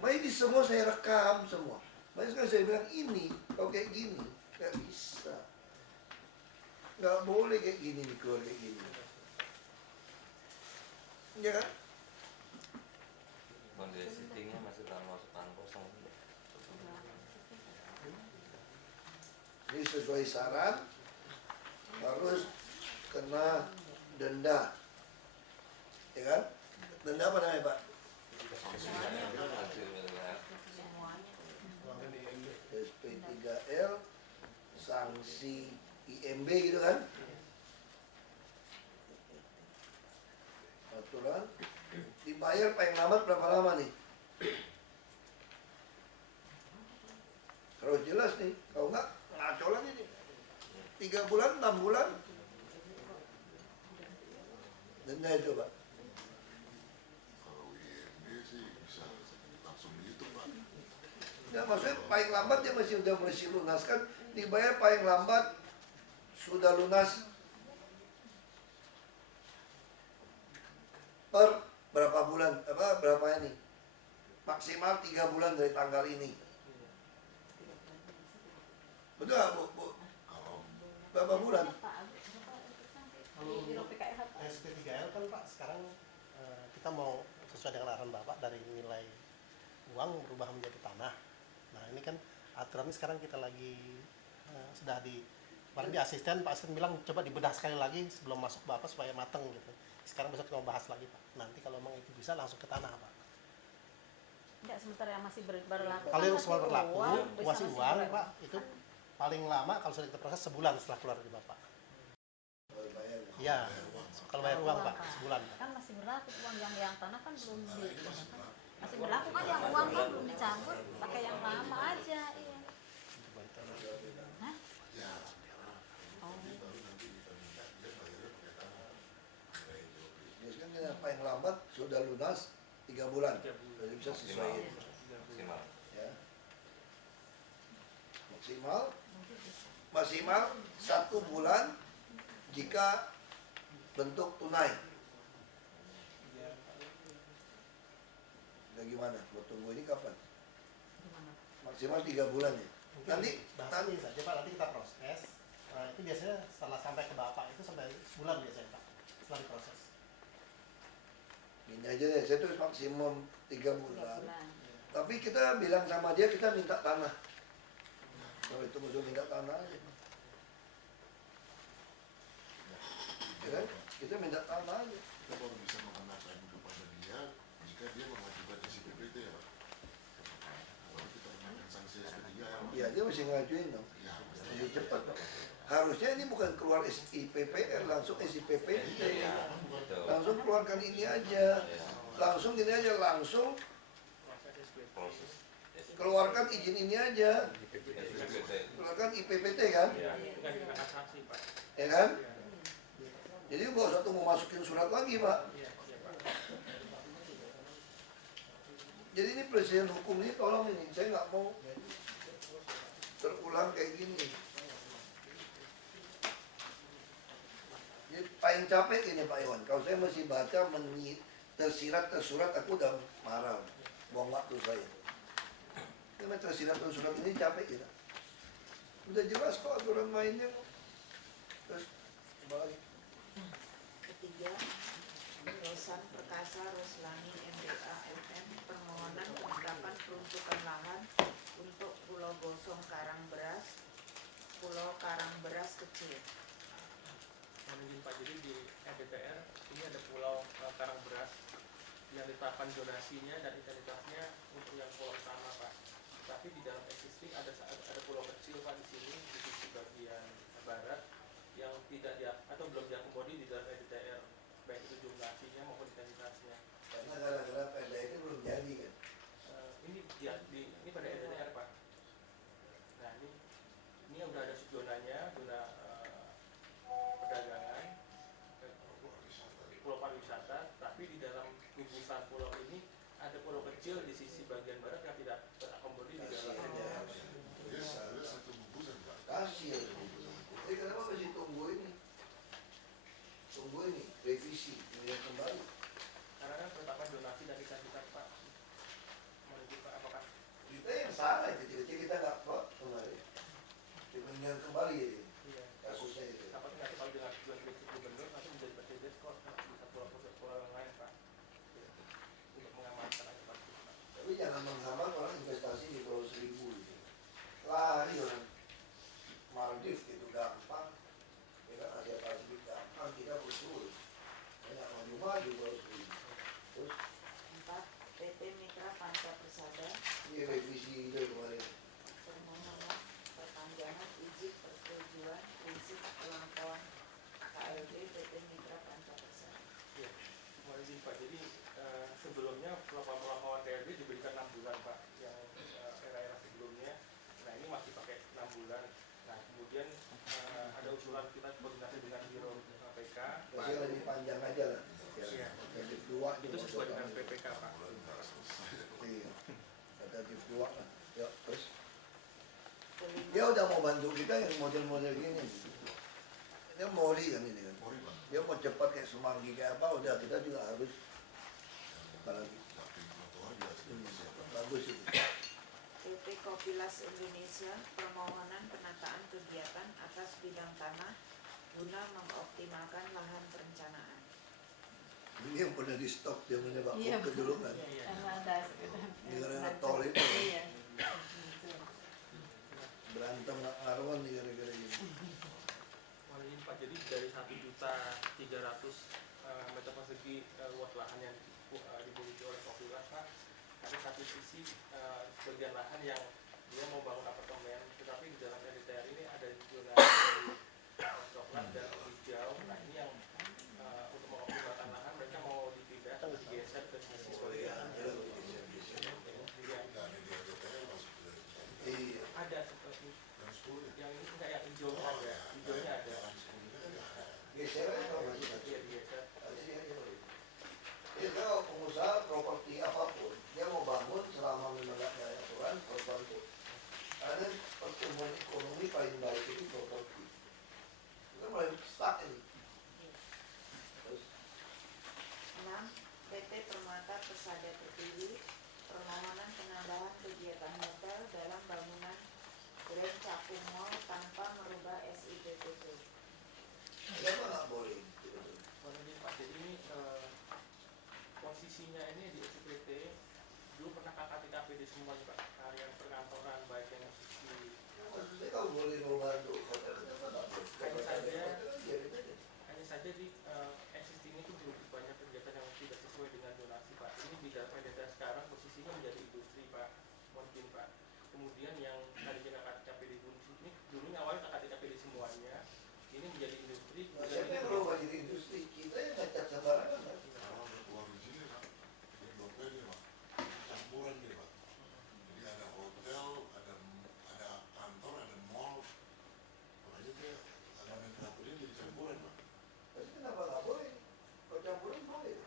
Baik di semua saya rekam semua. Baik sekarang saya bilang ini, kalau kayak gini, nggak bisa. Nggak boleh kayak gini nih, keluar kayak gini. Ya kan? Kondisi settingnya masih dalam masukan kosong. Ini sesuai saran, harus kena denda. Ya kan? Denda apa namanya Pak? SP3L, sanksi IMB gitu kan? Aturan, dibayar paling lambat berapa lama nih? Harus jelas nih, kalau enggak ngaco lagi nih. 3 bulan, 6 bulan, denda itu Pak. Kalau IMB sih bisa langsung dihitung Pak. Ya maksudnya paling lambat dia masih udah mesti lunaskan, dibayar paling lambat sudah lunas per berapa bulan, berapa ini? Maksimal 3 bulan dari tanggal ini. Betul nggak, Bu? Kalau Berapa bulan? Kalau SP3L kan Pak sekarang kita mau sesuai dengan arahan Bapak dari nilai uang berubah menjadi tanah. Nah ini kan aturannya sekarang kita lagi sudah kemarin di asisten, Pak asisten bilang coba dibedah sekali lagi sebelum masuk Bapak supaya mateng gitu. Sekarang besok kita mau bahas lagi Pak. Nanti kalau memang itu bisa langsung ke tanah Pak. Enggak, sementara yang masih berlaku. Kalau yang semua berlaku bisa masih uang berlaku. Pak, itu paling lama kalau sudah kita proses sebulan setelah keluar dari Bapak. Iya, kalau bayar uang Pak, sebulan. Kan masih berlaku uang yang tanah kan belum masih berlaku kan yang uang kan belum dicabut, pakai yang lama aja, iya. Hah? ya Oh. Biasanya yang paling lambat sudah lunas 3 bulan. Jadi bisa sesuaiin. Maksimal. Ya. Maksimal 1 bulan jika bentuk tunai. Ya gimana? Mau tunggu ini kapan? Maksimal 3 bulan ya. Nanti bahas ini saja Pak, nanti kita proses. Nah, itu biasanya setelah sampai ke Bapak itu sampai sebulan biasanya Pak, setelah diproses. Ini aja deh, saya tulis maksimum 3 bulan. Bulan. Tapi kita bilang sama dia, kita minta tanah. Kalau itu musuh minta tanah aja. Ya kan? Kita minta tanah aja. kita baru bisa mengenakan kepada dia jika dia mengajukan isi PPT ya Pak. Baru kita mengenakan sanksi SP3L. Iya, dia mesti ngajuin dong. Ya, Lebih cepat dong. Harusnya ini bukan keluar SIPPR, langsung SIPPT. Langsung keluarkan ini aja. Langsung ini aja, langsung Proses. keluarkan izin ini aja. SPPT. Keluarkan IPPT kan? Ya. Itu kan dikenakan sanksi Pak. Ya kan? Jadi nggak usah tunggu masukin surat lagi, Pak. Iya, Pak. Jadi ini presiden hukum ini tolong ini, saya nggak mau terulang kayak gini. Jadi paling capek ini Pak Iwan, kalau saya masih baca tersirat tersurat aku udah marah, buang waktu saya. Ini tersirat-tersirat ini capek kita. Udah jelas kok aturan mainnya kok. Terus kembali. Ketiga, Rosan Perkasa Roslani MDA FM permohonan penetapan peruntukan lahan untuk Pulau Gosong Karang Beras, Pulau Karang Beras Kecil. Mohon izin Pak, jadi di RDPR ini ada pulau Karang Beras yang ditetapkan zonasinya dan intensitasnya untuk yang pulau utama Pak. Tapi di dalam existing ada pulau kecil Pak di sini di sisi bagian barat yang tidak atau belum diakomodir di dalam RDPR, baik itu zonasinya maupun intensitasnya. Karena gara-gara perda ini belum jadi kan. Ini pada RDPR Pak. Nah ini yang udah ada subzonanya, zona perdagangan, pulau pariwisata, tapi di dalam gugusan pulau ini ada pulau kecil di sisi bagian barat yang tidak terakomodir di dalam. Dia seharusnya satu gugusan Pak. Kasih ya. Jadi kenapa masih tunggu ini? Tunggu ini, revisi, melihat kembali. Karena kan penetapan donasi dan intensitas Pak. Menurut Pak apakah Kita yang salah, kecil-kecil kita nggak kok kembali. Dibandingkan kembali ya. iya, Kasusnya itu. dapat nanti kalau dengan tujuan prinsip gubernur nanti menjadi presiden kok bisa pulau yang lain Pak. Untuk mengamankan aja Pak. Tapi jangan menghambat orang investasi di Pulau Seribu gitu. Lari orang Maldives gitu gampang. Ya kan Asia Pasifik gampang, kita bersulit. Banyak maju-maju Pulau Seribu. Terus 4. PT Mitra Panca Persada ini revisi itu kemarin. permohonan perpanjangan izin persetujuan prinsip pelangkauan KLB PT Mitra Panca Persada. Iya, mohon izin Pak. Jadi sebelumnya pelangkauan KLB diberikan 6 bulan Pak. Yang era-era sebelumnya, nah ini masih pakai 6 bulan. Nah kemudian ada usulan kita koordinasi dengan Biro PK. Masih lebih panjang aja lah. Iya. Jadi dua Itu sesuai dengan PPK Pak. Iya. Alternatif dua lah. Ya, terus Kelima, dia udah mau bantu kita yang model-model gini. Dia Mori kan ini kan. Mori Pak. Dia mau cepat kayak Semanggi kayak apa, udah kita juga harus apalagi Tapi trotoar juga siapa. bagus itu. PT Kopilas Indonesia permohonan penataan kegiatan atas bidang tanah guna mengoptimalkan lahan perencanaan. Ini yang pernah di stop dia menyebab Iya. kedulu kan. Karena ada Gara-gara tol itu kan. Iya. Berantem nggak ngaruhan nih gara-gara ini. Mohon izin Pak, jadi dari 1.300.000 meter persegi luas lahan yang dimiliki oleh Kopilas Pak, ada satu sisi sebagian lahan yang dia mau bangun apartemen, tetapi di dalam RDTR ini ada zona coklat dan hijau. Nah ini yang untuk mengoptimalkan lahan mereka mau dipindah atau digeser ke sisi Oh iya, bagian. dia lebih geser-geser. Iya, Dan di DPR masuk ke Iya. ada seperti jam 10 ya. yang ini enggak, yang hijaunya ada, hijaunya ada. Jam 10 ya. Geser aja kalau masih tadi. Iya digeser. Kasih aja Pak. Dia kalau pengusaha properti apapun, dia mau bangun selama memang nggak ada aturan, harus bantu. Karena pertumbuhan ekonomi paling baik itu properti. Kita mulai stuck ini. Terus 6. PT Permata Persada Pertiwi permohonan penambahan kegiatan hotel dalam bangunan Grand Cakung Mall tanpa merubah SIPTP. kenapa nggak boleh? Gitu. Mohon izin Pak, jadi ini posisinya ini di SPT dulu pernah KKTKP di semua Pak, harian perkantoran baik yang sisi Maksud saya kalau boleh membantu hotel kenapa nggak boleh? Hanya saja. Biarin aja. hanya saja di existing itu belum banyak kegiatan yang tidak sesuai dengan donasi Pak. Ini di dalam data sekarang posisinya menjadi industri Pak, mohon izin Pak. Kemudian yang tadinya KKTKP di ini dulu awalnya KKTKP di semuanya, ini menjadi industri. Nah, siapa yang berubah jadi industri? Kita yang ngecat sembarangan kan? Kalau keluar di sini Pak, di Blok B nih Pak, campuran nih Pak. Jadi ada hotel, ada kantor, ada mall. Makanya dia ada metropoli jadi campuran Pak. Tapi kenapa nggak boleh? Kalau campuran boleh.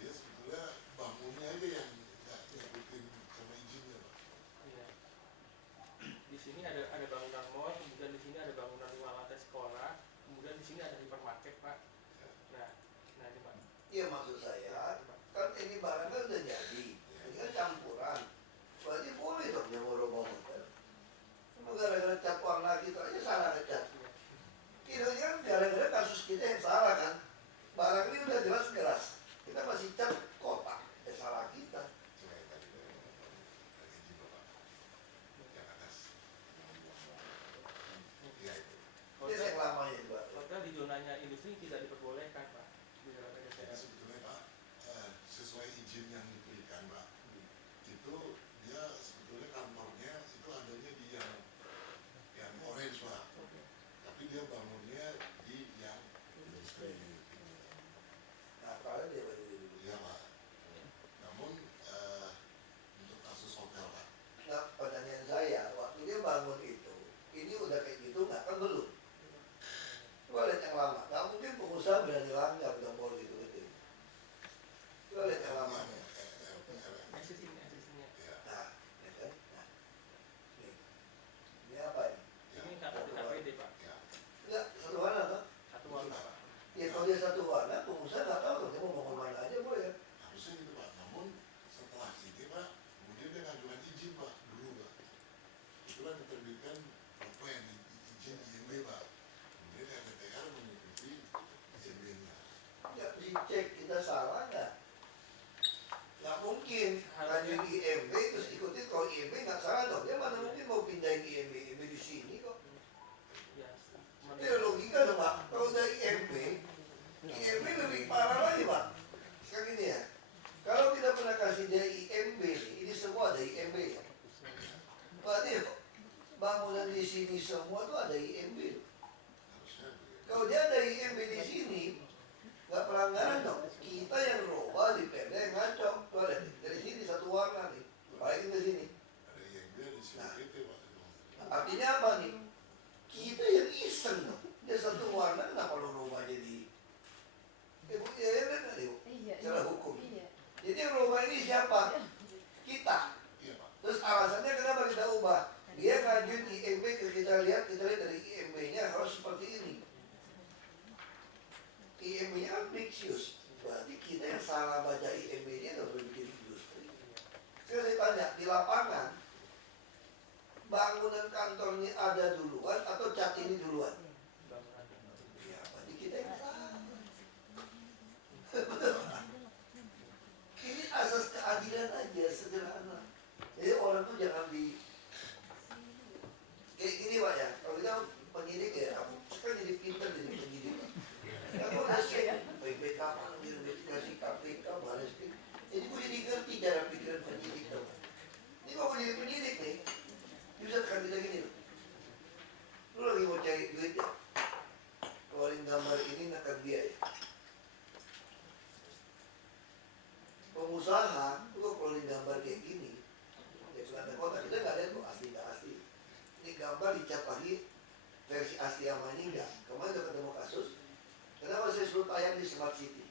Dia sebetulnya bangunnya aja yang nggak ikutin sama izinnya Pak. Iya. Di sini ada bangunan mall, kemudian di sini ada bangunan 5 lantai sekolah, kemudian di sini ada hypermarket Pak. Nah ini Pak. Iya maksud saya, kan ini barangnya udah jadi. Ini kan campuran. Berarti boleh dong yang mau kita yang salah kan. Barang ini udah jelas keras, kita masih cat kotak, salah kita. Saya tadi dari izin Bapak yang atas. Ya itu. Ini yang lamanya itu Pak. Hotel di zonanya industri tidak diperbolehkan Pak di dalam Jadi PDTR. sebetulnya Pak, sesuai izin yang diberikan Pak, itu dia sebetulnya kantornya itu adanya di yang orange Pak, tapi dia bangunnya di yang industri. Nah, kalau dia berdiri. Iya Pak. Namun untuk kasus hotel Pak, Nah, pertanyaan saya, waktu dia bangun itu, ini udah kayak gitu nggak? Kan belum. Coba lihat yang lama, nggak mungkin pengusaha berani langgar dong kalau gitu. Coba lihat yang lamanya. Eksisinya. ya, Nah, ya kan? Nah, nih. Ini apa ini? ya, Ini KPD Pak. ya, Enggak, satu warna kan? Satu warna Pak. Ya kalau dia satu warna, pengusaha nggak tahu dong dia mau bangun mana aja boleh. harusnya gitu Pak. Namun setelah ini Pak, kemudian dia ngajukan izin Pak dulu Pak. Itulah diterbitkan plan izin IMB Pak. Kemudian RTTR mengikuti IMB-nya. Nggak dicek kita salah nggak? Nggak mungkin lanjut IMB terus ikutin kalau IMB nggak salah dong. Dia mana mungkin mau pindahin IMB di sini kok. Ya, Itu logika dong Pak. Kalau udah IMB lebih parah lagi Pak. Sekarang gini ya, kalau tidak pernah kasih dia IMB nih, ini semua ada IMB ya. Berarti bangunan di sini semua tuh ada IMB. Harusnya begitu. Kalau dia ada IMB di sini, nggak pelanggaran dong. Kita yang roba di perda yang ngaco. Tuh ada nih, dari sini satu warna nih, balikin ke sini. Ada IMB, ada CPT Pak. Artinya apa nih? Kita yang iseng dong. Dia satu warna, kenapa lo roba jadi? Ya benar ibu. Iya. Secara hukum. Iya. Jadi yang roba ini siapa? Kita. Iya Pak. Terus alasannya kenapa kita ubah? Dia ngajuin IMB ke kita lihat dari IMB-nya harus seperti ini. IMB-nya kan Brixius. Berarti kita yang salah baca IMB-nya harus bikin industri. Sekarang saya tanya, di lapangan bangunan kantornya ada duluan atau cat ini duluan? bangunan. Ya, berarti kita yang salah. Ini asas keadilan aja, sederhana. Jadi orang tuh jangan kayak gini Pak ya, kalau kita penyidik ya, aku kan jadi pintar jadi penyidik Pak. Aku udah siap, baik-baik kapan investigasi KPK, balas krim. Jadi gue jadi ngerti cara pikiran penyidik tuh. Ini kalau jadi penyidik nih, bisa tekan kita gini loh. Lu lagi mau cari duit ya, keluarin gambar ini nekan dia ya. Pengusaha, lu kok keluarin gambar kayak gini, ya kelihatan kota, kita nggak lihat kok asli nggak asli. Ini gambar dicat lagi versi asli sama ini enggak. Kemarin udah ketemu kasus. Kenapa saya suruh tayang di Smart City?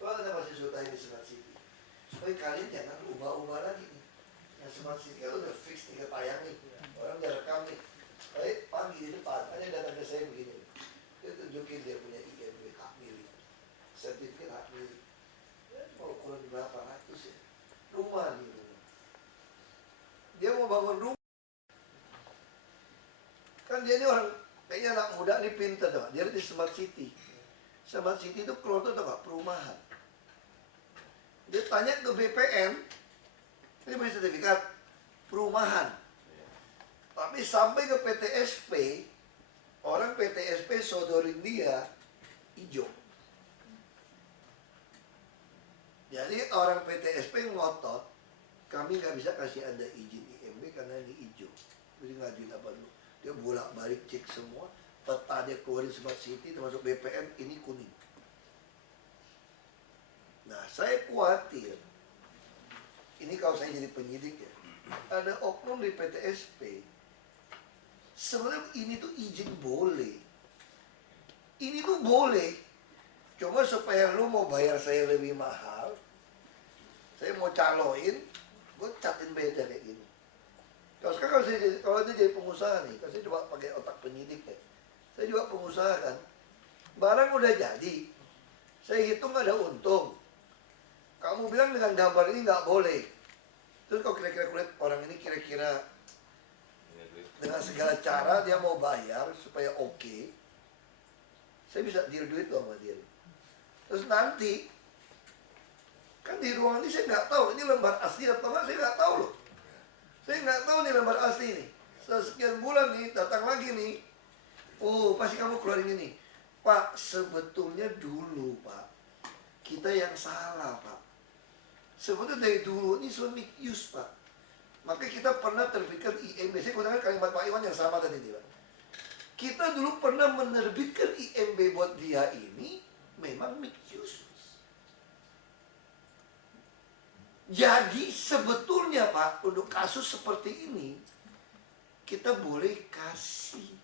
Kenapa saya suruh tayang di Smart City? Supaya kalian jangan ubah-ubah lagi nih. Yang Smart City kan udah fix nih tayang nih. Orang udah rekam nih. Baik pagi di depan, hanya datang ke saya begini. Dia tunjukin dia punya IMB hak milik, sertifikat hak milik. Ya, mau kurang berapa ratus ya? Rumah nih. Dia mau bangun rumah. Kan dia ini orang, kayaknya anak muda nih pintar tuh. Dia di Smart City. Smart City itu keluar tuh nggak perumahan. Dia tanya ke BPN, ini punya sertifikat perumahan. Tapi sampai ke PTSP, orang PTSP sodorin dia hijau. Jadi orang PTSP ngotot, kami nggak bisa kasih Anda izin IMB karena ini hijau. Jadi ngajuin apa dulu? Dia bolak-balik cek semua, peta dia keluarin Smart City termasuk BPN ini kuning. Nah, saya khawatir ini kalau saya jadi penyidik ya, ada oknum di PTSP. Sebenarnya ini tuh izin boleh. Ini tuh boleh. Cuma supaya lu mau bayar saya lebih mahal, saya mau caloin, gue catin beda kayak gini. Kalau sekarang kalau dia jadi pengusaha nih, kalau saya coba pakai otak penyidik ya, saya juga pengusaha kan, barang udah jadi, saya hitung ada untung. Kamu bilang dengan gambar ini nggak boleh. Terus kalau kira-kira kulit orang ini kira-kira dengan segala cara dia mau bayar supaya oke. Saya bisa deal duit loh sama dia. Terus nanti kan di ruangan ini saya nggak tahu ini lembar asli atau enggak, saya nggak tahu loh. Saya nggak tahu nih lembar asli nih. Sekian bulan nih datang lagi nih. Oh pasti kamu keluarin ini. Pak, sebetulnya dulu Pak kita yang salah Pak. Sebetulnya dari dulu ini suami use Pak. Maka kita pernah terbitkan IMB. Saya gunakan kalimat Pak Iwan yang sama tadi Pak. Kita dulu pernah menerbitkan IMB buat dia ini memang mixed use. Jadi sebetulnya Pak untuk kasus seperti ini kita boleh kasih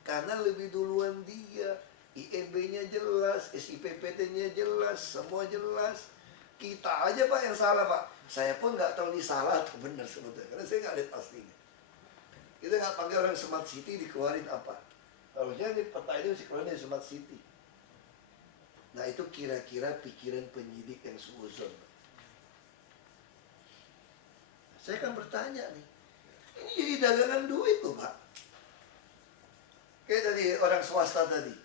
karena lebih duluan dia. IMB-nya jelas, SIPPT-nya jelas, semua jelas. Kita aja Pak yang salah Pak. Saya pun nggak tahu ini salah atau benar sebetulnya karena saya nggak lihat pastinya. Kita nggak panggil orang Smart City dikeluarin apa. Harusnya ini peta ini mesti keluarin dari Smart City. Nah itu kira-kira pikiran penyidik yang suuzon. Saya kan bertanya nih, ini jadi dagangan duit loh Pak. Kayak tadi orang swasta tadi,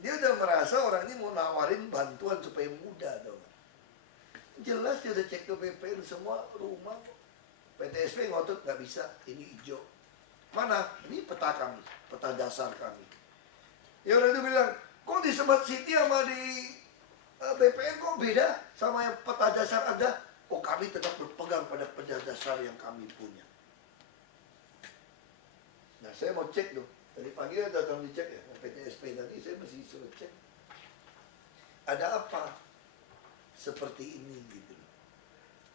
dia udah merasa orang ini mau nawarin bantuan supaya mudah dong. Jelas dia udah cek ke BPN semua rumah. PTSP ngotot nggak bisa, ini hijau. Mana? Ini peta kami, peta dasar kami. Ya orang itu bilang, kok di Smart City sama di BPN kok beda sama yang peta dasar Anda? Oh kami tetap berpegang pada peta dasar yang kami punya. Nah saya mau cek dong. Tadi pagi saya datang dicek ya, PTSP tadi saya mesti suruh cek. Ada apa seperti ini gitu.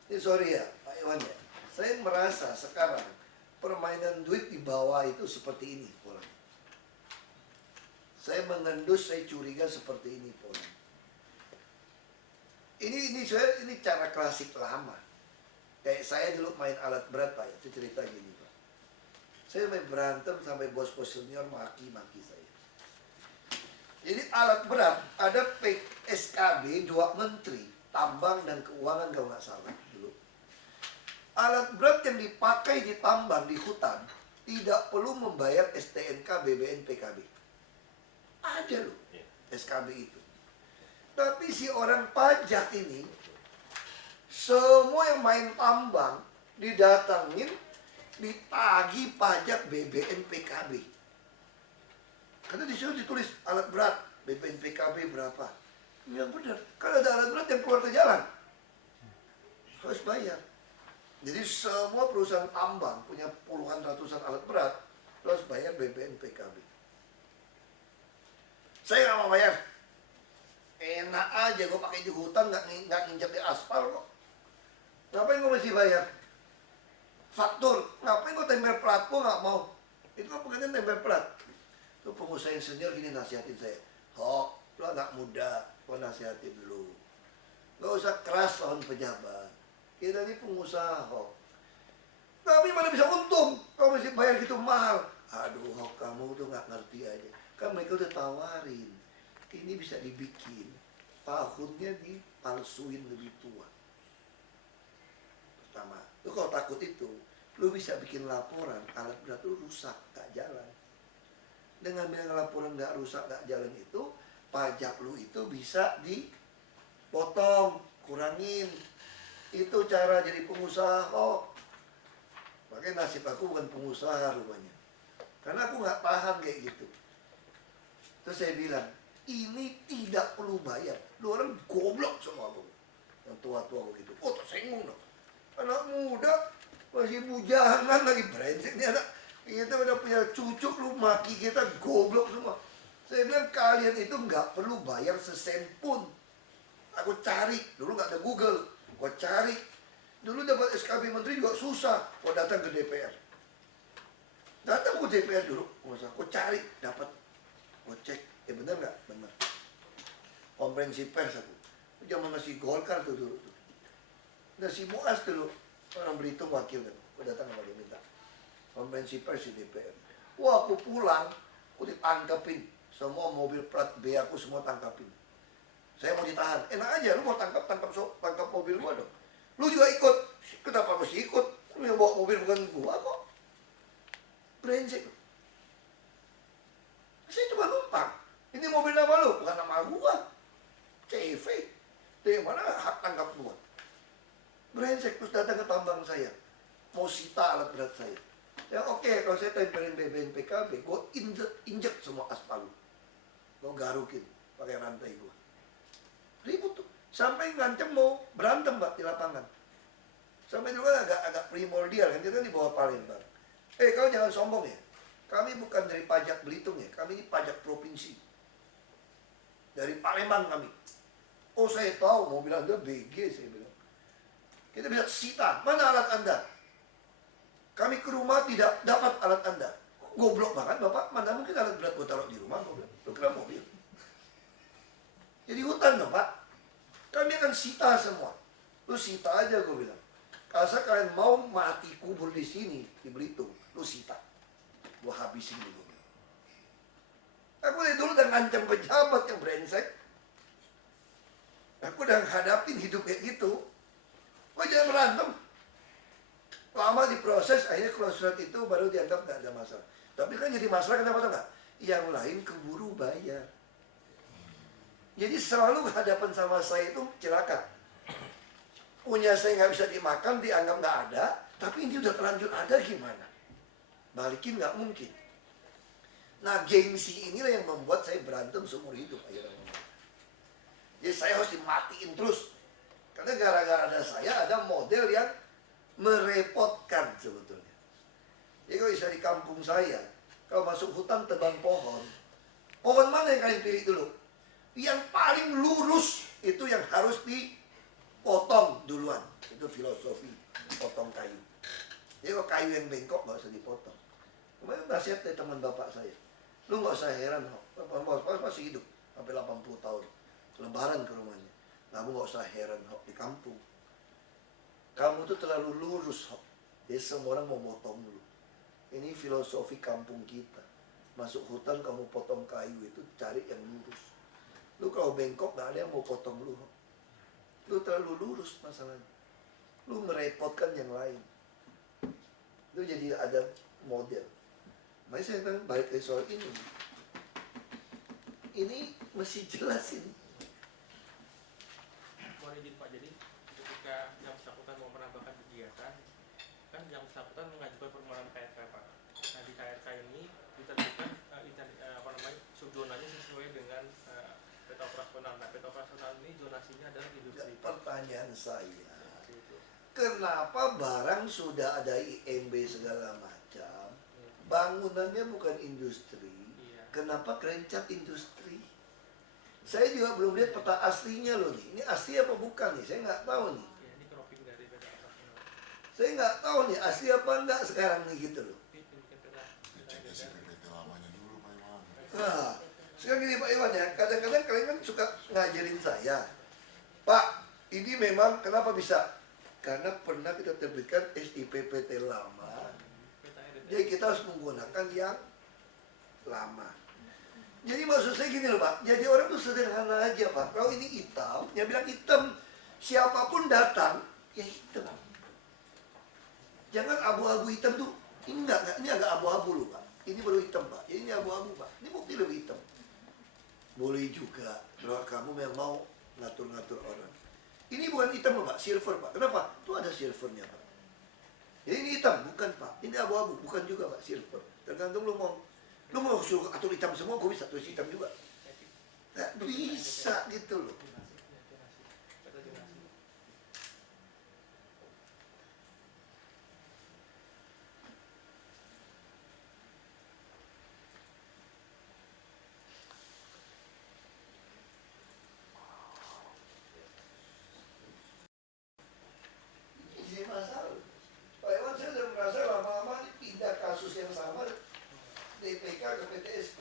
Ini sorry ya Pak Iwan ya. Saya merasa sekarang permainan duit di bawah itu seperti ini orang. Saya mengendus, saya curiga seperti ini orang. Ini cara klasik lama. Kayak saya dulu main alat berat Pak, itu cerita gini Pak. Saya main berantem sampai bos-bos senior maki-maki saya. Jadi alat berat ada SKB 2 menteri, tambang dan keuangan kalau nggak salah dulu. Alat berat yang dipakai di tambang di hutan tidak perlu membayar STNK, BBN, PKB. Ada loh SKB itu. Tapi si orang pajak ini, semua yang main tambang didatangin, ditagih pajak BBN, PKB. Karena di situ ditulis alat berat BBN, PKB berapa. Yang benar, kalau ada alat berat yang keluar ke jalan harus bayar. Jadi semua perusahaan tambang punya puluhan ratusan alat berat harus bayar BBN, PKB. Saya nggak mau bayar. Enak aja gue pakai di hutan nggak nginjak di aspal kok. Ngapain gue mesti bayar? Faktur, ngapain gue tempel plat? Gue nggak mau. Itu kan pengen tempel plat. Itu pengusaha yang senior gini nasihatin saya. Ho, lo anak muda, gue nasihatin dulu. Gak usah keras lawan pejabat. Kita ini pengusaha ho. Tapi mana bisa untung? Kau mesti bayar gitu mahal. Aduh, ho, kamu tuh nggak ngerti aja. Kan mereka udah tawarin. Ini bisa dibikin. Tahunnya dipalsuin lebih tua. Pertama, lu kalau takut itu, lu bisa bikin laporan alat berat lu rusak, gak jalan. Dengan bilang laporan gak rusak, gak jalan itu, pajak lu itu bisa dipotong, kurangin. Itu cara jadi pengusaha. Oh, makanya nasib aku bukan pengusaha rupanya. Karena aku gak tahan kayak gitu. Terus saya bilang, ini tidak perlu bayar. Lu orang goblok semua aku. Yang tua-tua begitu. Oh, tersinggung dong. Anak muda masih bujangan lagi brengsek nih anak. Kita udah punya cucuk lu maki kita goblok semua. Saya bilang kalian itu nggak perlu bayar sesen pun. Aku cari dulu nggak ada Google. Gua cari dulu dapat SKB menteri juga susah. Gua datang ke DPR. Datang ke DPR dulu. Gua cari dapat. Gua cek. Bener nggak? Bener. Konferensi pers aku. Zaman masih Golkar tuh dulu. Nah si Muas dulu orang Belitung wakil kan. Aku datang sama dia minta konferensi pers di DPR. Wah aku pulang, aku ditangkapin. Semua mobil plat B aku semua tangkapin. Saya mau ditahan. Enak aja, lu mau tangkap mobil gua dong. Lu juga ikut. Kenapa mesti ikut? Lu yang bawa mobil bukan gua kok. Brengsek. Saya cuma numpang. Ini mobil nama lu, bukan nama gua. CV. Dari mana hak tangkap gua? Brengsek, terus datang ke tambang saya. Mau sita alat berat saya. Ya oke, kalau saya tempelin BBN PKB, gua injek semua aspal. Gua garukin pakai rantai gua. Ribut tuh. Sampai ngancem mau berantem Pak di lapangan. Sampai dulu kan agak primordial kan, kita di bawah Palembang. Kau jangan sombong ya. Kami bukan dari pajak Belitung ya, kami ini pajak provinsi. Dari Palembang kami. Oh saya tahu, mau bilang Anda BG saya bilang. Kita bisa sita, mana alat Anda? Kami ke rumah tidak dapat alat Anda. Goblok banget Bapak, mana mungkin alat berat gue taruh di rumah, gue bilang. Lu kira mobil. Jadi hutan dong Pak. Kami akan sita semua. Lu sita aja gue bilang. Kalau kalian mau mati kubur di sini, di Belitung, lu sita. Gua habisin dulu. Aku dari dulu udah ngancam pejabat yang brengsek. Aku udah hadapin hidup kayak gitu. Gua jangan berantem. Lama diproses, akhirnya keluar surat itu baru dianggap gak ada masalah. Tapi kan jadi masalah kenapa tau gak? Yang lain keburu bayar. Jadi selalu hadapan sama saya itu celaka. Punya saya nggak bisa dimakan, dianggap nggak ada, tapi ini udah terlanjur ada gimana? Balikin nggak mungkin. Nah gengsi inilah yang membuat saya berantem seumur hidup akhirnya. Jadi saya harus dimatiin terus. Karena gara-gara ada saya ada model yang merepotkan sebetulnya. Jadi kalau bisa di kampung saya, kalau masuk hutan tebang pohon, pohon mana yang kalian pilih dulu? Yang paling lurus itu yang harus dipotong duluan. Itu filosofi potong kayu. Jadi kalau kayu yang bengkok gak usah dipotong. Kemarin nasihat dari teman bapak saya, lu gak usah heran, bapak masih hidup sampai 80 tahun. Lebaran ke rumahnya, kamu gak usah heran di kampung. Kamu tuh terlalu lurus. Jadi semua orang mau motong dulu. Ini filosofi kampung kita. Masuk hutan kamu potong kayu itu cari yang lurus. Lu kalau bengkok gak ada yang mau potong lu. Lu terlalu lurus masalahnya. Lu merepotkan yang lain. Itu jadi ada model. Makanya saya bilang balik ke soal ini. Ini mesti jelas ini. Mohon izin Pak, jadi ketika yang bersangkutan mau menambahkan kegiatan, kan yang bersangkutan mengajukan permohonan KRK Pak. Nah di KRK ini ditentukan subzonanya sesuai dengan peta operasional. Nah peta operasional ini zonasinya adalah industri. Pertanyaan saya, kenapa barang sudah ada IMB segala macam, bangunannya bukan industri, kenapa kalian cat industri? Saya juga belum lihat peta aslinya loh nih. Ini asli apa bukan nih? Saya nggak tahu nih. Ya, ini cropping dari peta operasional. Saya nggak tahu nih asli apa enggak sekarang nih gitu loh. Cek SPPT lamanya dulu Pak Iwan. Nah, sekarang gini Pak Iwan ya, kadang-kadang kalian kan suka ngajarin saya, Pak, ini memang kenapa bisa? Karena pernah kita terbitkan SIPPT lama, jadi kita harus menggunakan yang lama. Jadi maksud saya gini loh Pak, jadi orang tuh sederhana aja Pak. Kalau ini hitam, dia bilang hitam, siapapun datang, ya hitam. Jangan abu-abu hitam tuh, ini enggak, ini agak abu-abu loh Pak. Ini baru hitam Pak, jadi ini abu-abu Pak. Ini bukti lebih hitam. Boleh juga, kalau kamu memang mau ngatur-ngatur orang. Ini bukan hitam loh Pak, silver Pak. Kenapa? Tuh ada silvernya Pak. Jadi ini hitam, bukan Pak. Ini abu-abu, bukan juga Pak, silver. Tergantung lu mau suruh atur hitam semua, gue bisa tulis hitam juga. Gak bisa gitu loh. Ini masalah. Pak Iwan saya udah merasa lama-lama ini pindah kasus yang sama DPK ke PTSP.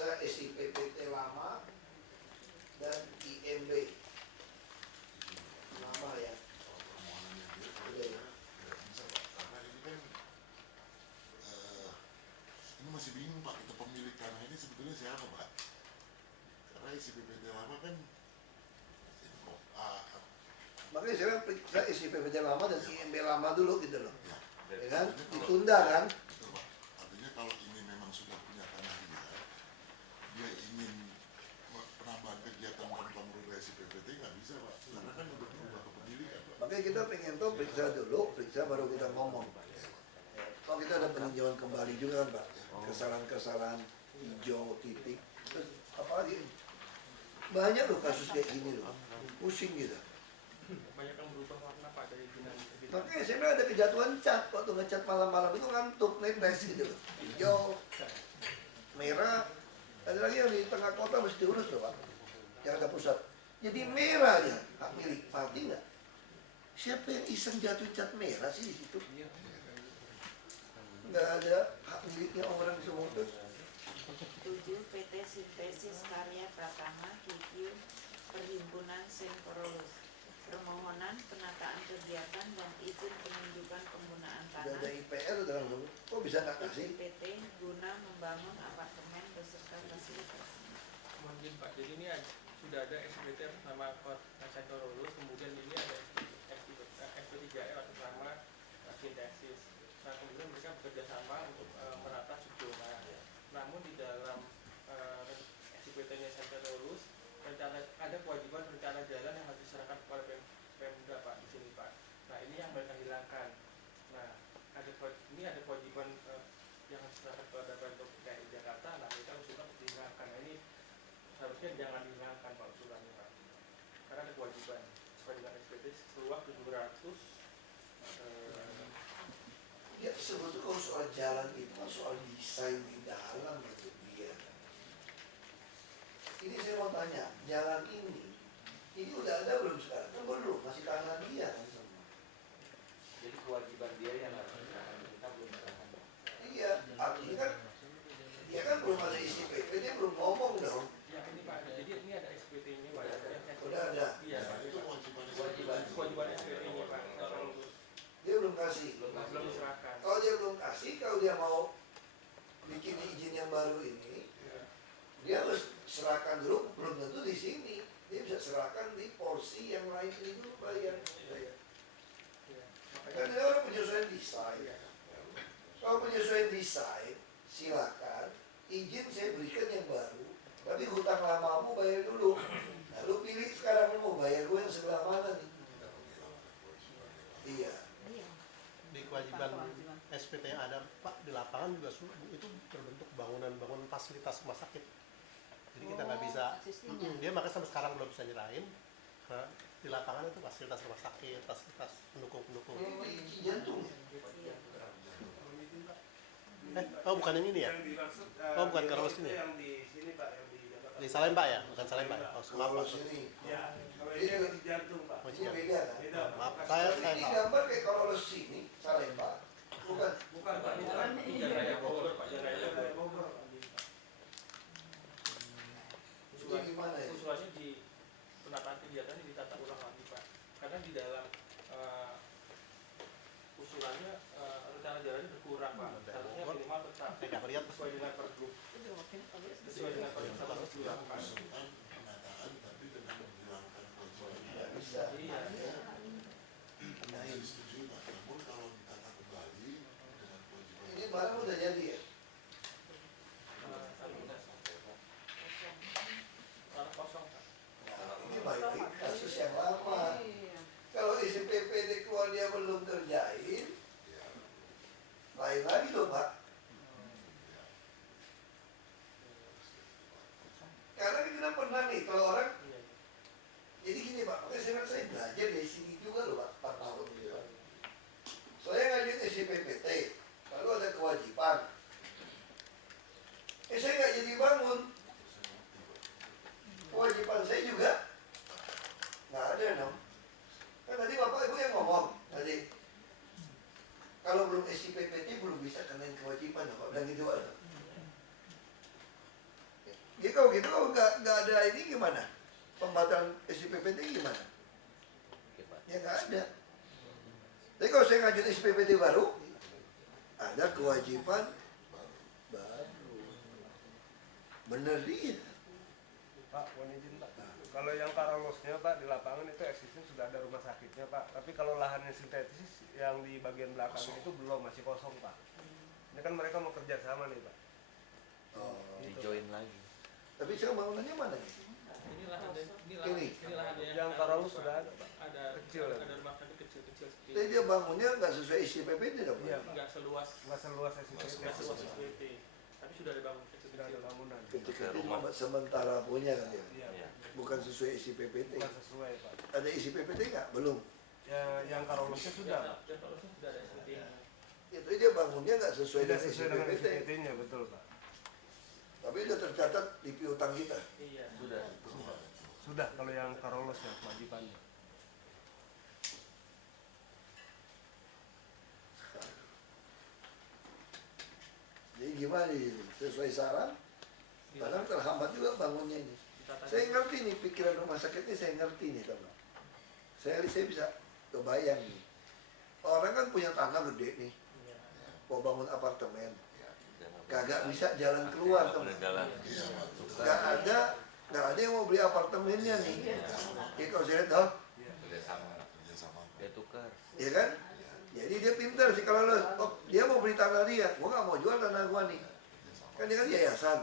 periksa SIPPT lama dan IMB lama ya. Kalau permohonannya dia Udah ya. tidak bisa Pak, karena ini kan ini masih bingung Pak, kita pemilik tanah ini sebetulnya siapa Pak? Karena isi PPT lama kan Makanya saya periksa SIPPT lama dan IMB lama dulu gitu loh. ya, Ya kan? artinya kalau- Ditunda kan? Betul Pak, artinya kalau ini memang sudah punya tanah dia ingin penambahan kegiatan tanpa merubah isi PPT nggak bisa Pak, karena kan udah berubah kepemilikan Pak. Makanya kita pengen tahu periksa dulu, periksa baru kita ngomong. Kalau kita ada peninjauan kembali juga kan Pak, kesalahan-kesalahan hijau, titik, terus apalagi banyak loh kasus kayak gini loh, pusing gitu. Banyak yang berubah warna Pak dari binan ke binan. Makanya saya bilang ada kejatuhan cat, waktu ngecat malam-malam itu ngantuk, netes gitu loh. Hijau, merah, ada lagi yang di tengah kota mesti diurus loh Pak, Jakarta Pusat. Jadi merah ya, hak milik, mati nggak? Siapa yang iseng jatuh cat merah sih di situ? Nggak ada hak miliknya orang semua terus. 7. PT Sintesis Karya Pratama QQ Perhimpunan Semkorolus. Permohonan penataan kegiatan dan izin penunjukan penggunaan Udah tanah ada IPR udah langsung, kok bisa nggak kasih? PT guna membangun apartemen beserta fasilitas. Mungkin Pak, jadi ini sudah ada SPT sama Sektor Lulus, kemudian ini ada SP3R atau sama Sintesis. Nah kemudian mereka bekerja sama untuk menata subzona. Namun di dalam SPT-nya Sektor Lulus, ada kewajiban rencana jalan yang harus diserahkan kepada Pemda Pak di sini Pak. Nah ini yang mereka hilangkan. Nah ini ada kewajiban yang harus diserahkan kepada Pemda DKI Jakarta. Nah mereka usulkan untuk dihilangkan. Nah ini seharusnya jangan dihilangkan Pak usulannya Pak, karena ada kewajiban sesuai dengan SPT seluas 700. Ya sebetulnya kalau soal jalan itu kan soal desain di dalam itu dia. Ini saya mau tanya, jalan ini udah ada belum sekarang? Kan belum, masih tanah dia kan semua. Jadi kewajiban dia yang harus diserahkan, kita belum serahkan. Iya, artinya kan dia kan belum ada isi PP, dia belum ngomong dong. Ya ini Pak, jadi ini ada SPT-nya Pak. Udah ada. Iya Pak, Itu kewajiban kewajiban SPT-nya Pak. Dia belum kasih. Belum diserahkan. Kalau dia belum kasih, kalau dia mau bikin izin yang baru ini, dia harus serahkan dulu, belum tentu di sini. Dia bisa serahkan di porsi yang lain ini dulu bayar. Iya. Kan dia orang penyesuaian desain. Kalau penyesuaian desain, silakan izin saya berikan yang baru, tapi hutang lamamu bayar dulu. Nah, lu pilih sekarang lu mau bayar gue yang sebelah mana nih? Iya. Iya. Di kewajiban SPT yang ada Pak di lapangan juga itu berbentuk bangunan fasilitas rumah sakit. Jadi kita nggak bisa, dia makanya sampai sekarang belum bisa nyerahin. Karena di lapangan itu fasilitas rumah sakit, fasilitas pendukung-pendukung. Ini jantung. Oh bukan yang ini ya? Oh bukan Karolus ini ya? Yang di sini Pak, yang di Jakarta. Di Salemba ya? Bukan Salemba ya? Oh maaf Kalau Pak. sini, Ya, kalau ini yang di jantung Pak. Oh, ini beda kan? Beda. Maaf, saya Ini Pak. gambar kayak kalau sini, Salemba. Bukan. Bukan Pak, ini Jalan Raya Bogor Pak, Jalan Raya Dari Bogor. Bogor. Ini gimana ya? Usulannya di penataan kegiatan ini ditata ulang lagi Pak, karena di dalam usulannya rencana jalannya berkurang Pak. Seharusnya minimal tetap Nggak lihat. sesuai dengan pergub, sesuai dengan pergub 178 Pak. usulan penataan tapi dengan menghilangkan kewajiban. Nggak bisa. Iya. Saya setuju Pak, namun kalau ditata kembali dengan kewajiban Ini barang udah jadi ya? Tanah kosong Pak. Nah, ini baik kasus yang lama. Kalau isi PPD keluar dia belum kerjain, lain lagi dong Pak. Karena kita pernah nih, kalau orang, Iya. jadi gini Pak, makanya saya belajar dari sini juga loh Pak, 4 tahun gitu Pak. kalau gitu kalau nggak ada ini gimana? Pembatalan SIPPT gimana? Oke, Pak. Ya nggak ada. Tapi kalau saya ngajuin SIPPT baru, ada kewajiban baru. Bener dia. Pak, mohon izin Pak. Kalau yang Karolosnya Pak di lapangan itu existing sudah ada rumah sakitnya Pak. Tapi kalau lahannya sintetis yang di bagian belakang itu belum, masih kosong Pak. Ini kan mereka mau kerja sama nih Pak. Oh. Di join lagi. Tapi sekarang bangunannya mana nih? Ini lahan Ini. Yang Karolos sudah ada Pak. ada Kecil, ya? ada rumah sakit kecil-kecil seperti Jadi dia bangunnya nggak sesuai SIPPT dong? Iya, nggak seluas Nggak seluas nggak SIPT. seluas SWT, tapi sudah ada bangun Sudah ada kecil-kecil. bangunan. Ketika itu cuma sementara punya kan ya? Iya, Iya. Bukan sesuai SIPPT. bukan sesuai Pak. Ada SIPPT nggak? Belum. Ya, yang Karolosnya sudah Pak. Dan kalau sudah ada SWT-nya. Itu dia bangunnya nggak sesuai Tidak dengan sesuai dengan SIPPT. SIPT-nya, betul Pak. Tapi udah tercatat di piutang kita. Iya. Sudah. Sudah kalau yang Karolos ya kewajibannya. Jadi gimana ini? Sesuai saran? Kadang terhambat juga bangunnya ini. Ditata Saya ngerti nih pikiran rumah sakit ini, saya ngerti nih teman. Saya bisa kebayang nih. Orang kan punya tanah gede nih, Iya. mau bangun apartemen, kagak bisa jalan keluar teman. Nggak ada yang mau beli apartemennya nih. Ya kalau saya lihat, oh, Dia tukar. ya kan? Jadi dia pintar sih kalau dia mau beli tanah dia, gua nggak mau jual tanah gua nih. Kan dia kan yayasan.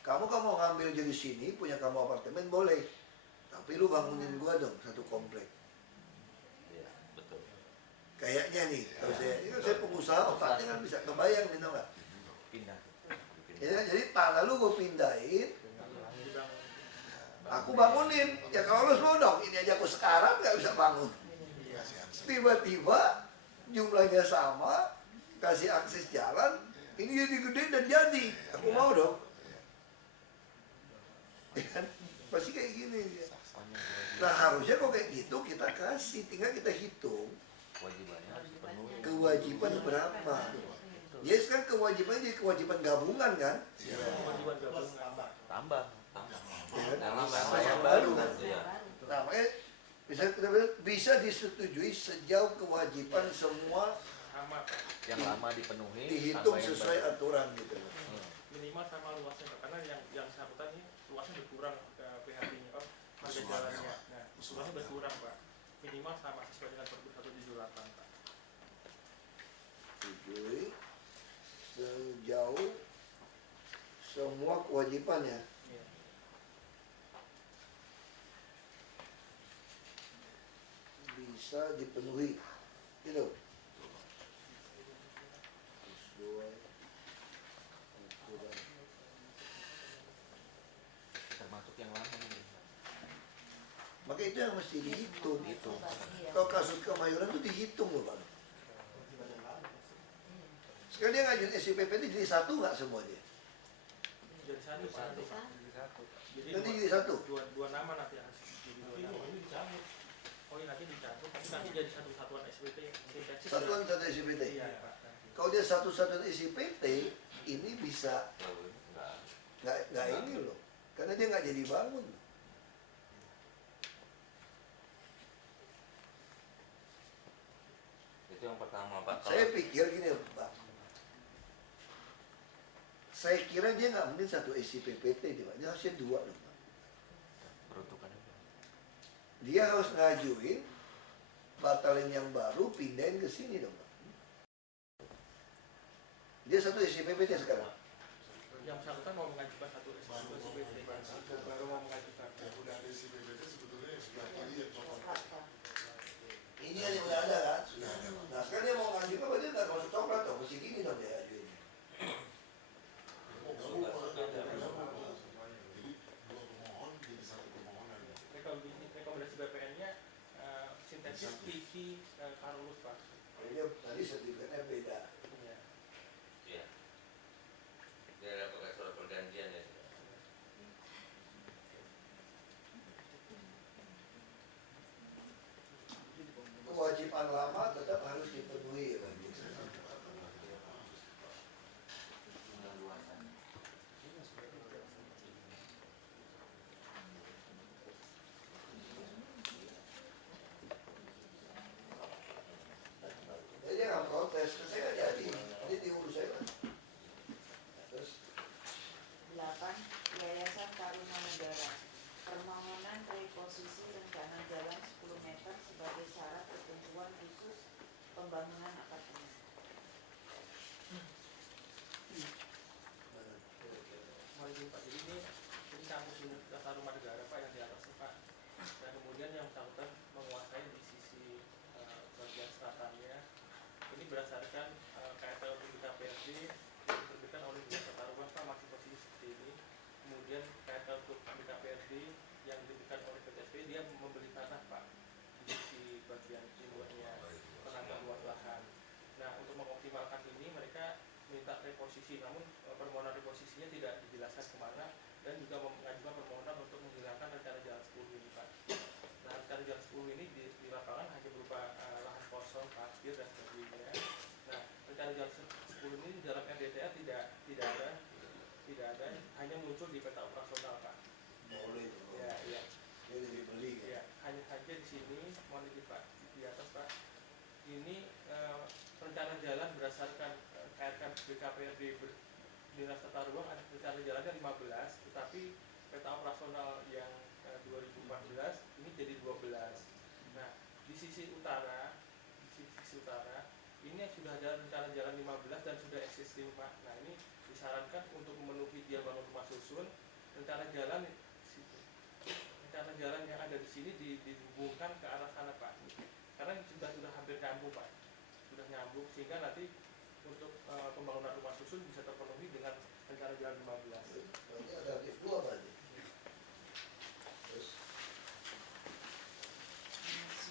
Kamu mau ngambil jadi sini, punya kamu apartemen boleh. Tapi lu bangunin gua dong satu komplek. Iya, betul. Kayaknya nih, kalau saya pengusaha otaknya kan bisa kebayang nih tau nggak? Pindah. Ya, jadi tanah lu gue pindahin, aku bangunin. Ya kalau lu mau dong, ini aja aku sekarang nggak bisa bangun. Tiba-tiba jumlahnya sama, kasih akses jalan, ini jadi gede dan jadi. Aku mau dong. Ya kan? Pasti kayak gini. Nah harusnya kok kayak gitu kita kasih, tinggal kita hitung Kewajibannya harus dipenuhi. kewajiban berapa. Yes kan kewajibannya jadi kewajiban gabungan kan? Kewajiban gabungan. Tambah. Ya kan? Tambah Yang baru kan? Iya. Nah makanya bisa disetujui sejauh kewajiban semua Sama Pak. Yang lama dipenuhi. dihitung tambah yang sesuai baru. aturan gitu. Minimal sama luasnya Pak. Karena yang bersangkutan ini luasnya berkurang ke PHP-nya Pak. Marga jalannya. Nah, luasnya berkurang Pak. Minimal sama sesuai dengan Pergub 178 Pak. Setujui sejauh semua kewajibannya. Iya. Bisa dipenuhi gitu. Sesuai aturan. Termasuk yang lama nih. Maka itu yang mesti dihitung. Itu. Kalau kasus Kemayoran itu dihitung loh Pak. Sekarang dia ngajuin SIPPT jadi satu nggak semua dia? Jadi satu Pak. Jadi satu. Jadi Nanti jadi satu? dua nama nanti harus jadi dua nama. Ini dicabut. Oh ini nanti dicabut. Tapi nanti jadi satu satuan SWT. Sintetis. Satuan satu SIPPT. Iya Pak. Kalau dia satu-satuan SIPT, ini bisa nggak ini loh, karena dia nggak jadi bangun. Itu yang pertama Pak. Saya pikir gini Pak, saya kira dia nggak mungkin satu SIPPT dia harusnya dua loh Pak. Peruntukannya. Dia harus ngajuin batalin yang baru pindahin ke sini dong Pak. Dia satu SIPPT sekarang. Yang bersangkutan mau mengajukan satu SWT. Baru mau mengajukan. Ya udah ada si BBT sebetulnya yang sebelah kiri yang coklat. Ini yang udah ada kan? Sudah ada Pak. Nah sekarang dia mau ngajuin apa dia nggak masuk coklat dong, mesti gini dong dia ngajuin. Gabung Pak. Jadi dua pemohon jadi satu permohonan. Rekomendasi BPN-nya sintetis TV Karolus Pak. Ini tadi sertifikatnya beda. Iya. Iya. Dia ada pakai surat pergantian ya. Kewajiban lama tetap harus dipenuhi ya Pak. berdasarkan KTP BKPRD yang diterbitkan oleh Dinas Tata Ruang Pak, masih posisi seperti ini. Kemudian KTP BKPRD yang diterbitkan oleh PTSP, dia membeli tanah Pak di sisi bagian timurnya, penambah luas lahan. Nah, untuk mengoptimalkan ini mereka minta reposisi, namun permohonan reposisinya tidak dijelaskan kemana, dan juga mengajukan permohonan untuk menghilangkan rencana jalan 10 ini Pak. Nah, rencana jalan 10 ini di lapangan hanya berupa lahan kosong, parkir dan sebagainya. Nah, rencana jalan 10 ini dalam RDTR tidak ada, hanya muncul di peta operasional Pak. Boleh itu. Ya, iya. Dia dibeli kan. Ya, hanya saja di sini, mohon izin Pak, di atas Pak. Ini rencana jalan berdasarkan KRK BKPRD Dinas Tata Ruang ada rencana jalannya 15, tetapi peta operasional yang 2014 ini jadi 12. Nah, di sisi utara ini sudah ada rencana jalan 15 dan sudah existing Pak. Nah, ini disarankan untuk memenuhi dia bangun rumah susun, rencana jalan yang ada di sini dihubungkan ke arah sana Pak. Karena sudah hampir nyambung Pak. Sudah nyambung sehingga nanti untuk pembangunan rumah susun bisa terpenuhi dengan rencana jalan 15. Berarti ada alternatif 2 berarti. Terus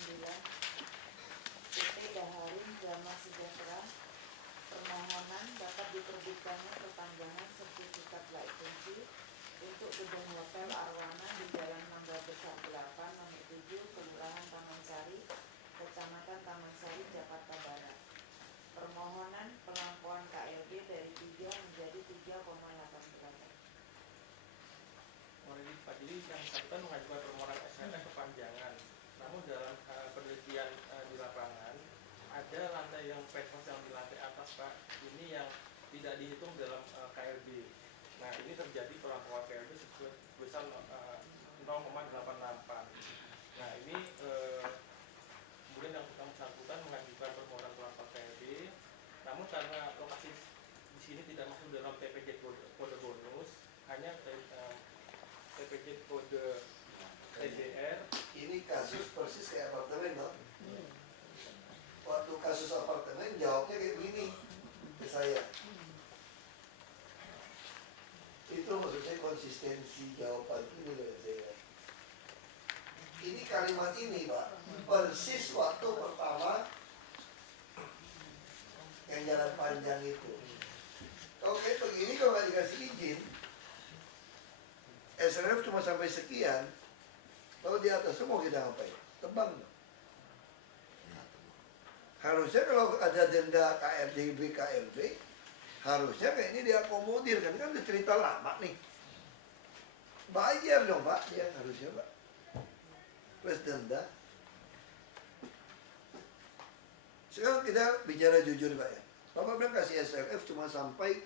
9. PT Daharin Dharma Sejahtera, permohonan dapat diterbitkannya perpanjangan sertifikat layak fungsi untuk gedung hotel Arwana di Jalan Mangga Besar 8 nomor 7 Kelurahan Taman Sari, Kecamatan Taman Sari, Jakarta Barat. Permohonan pelampauan KLB dari 3 menjadi 3,8 Mohon izin Pak, jadi yang bersangkutan mengajukan permohonan SHF kepanjangan. Namun dalam penelitian di lapangan ada lantai yang penhas yang di lantai atas Pak, ini yang tidak dihitung dalam KLB. Nah, ini terjadi pelampauan KLB sebesar 0,864. Nah, ini kemudian yang bersangkutan mengajukan permohonan pelampauan KLB, namun karena lokasi di sini tidak masuk dalam TPJ kode bonus, hanya TPJ kode TJR. ini kasus persis kayak apartemen loh. Waktu kasus apartemen jawabnya kayak begini ke saya. Itu maksudnya konsistensi jawaban ini loh ya saya. Ini kalimat ini Pak, persis waktu pertama yang jalan panjang itu. Kalau kayak begini kalau nggak dikasih izin, SRF cuma sampai sekian. Kalau di atas semua kita ngapain? Tebang. Harusnya kalau ada denda KRD, BKRD, harusnya kayak ini diakomodir kan udah cerita lama nih. Bayar dong Pak, dia harusnya Pak. Plus denda. Sekarang kita bicara jujur Pak ya. Bapak bilang kasih SRF cuma sampai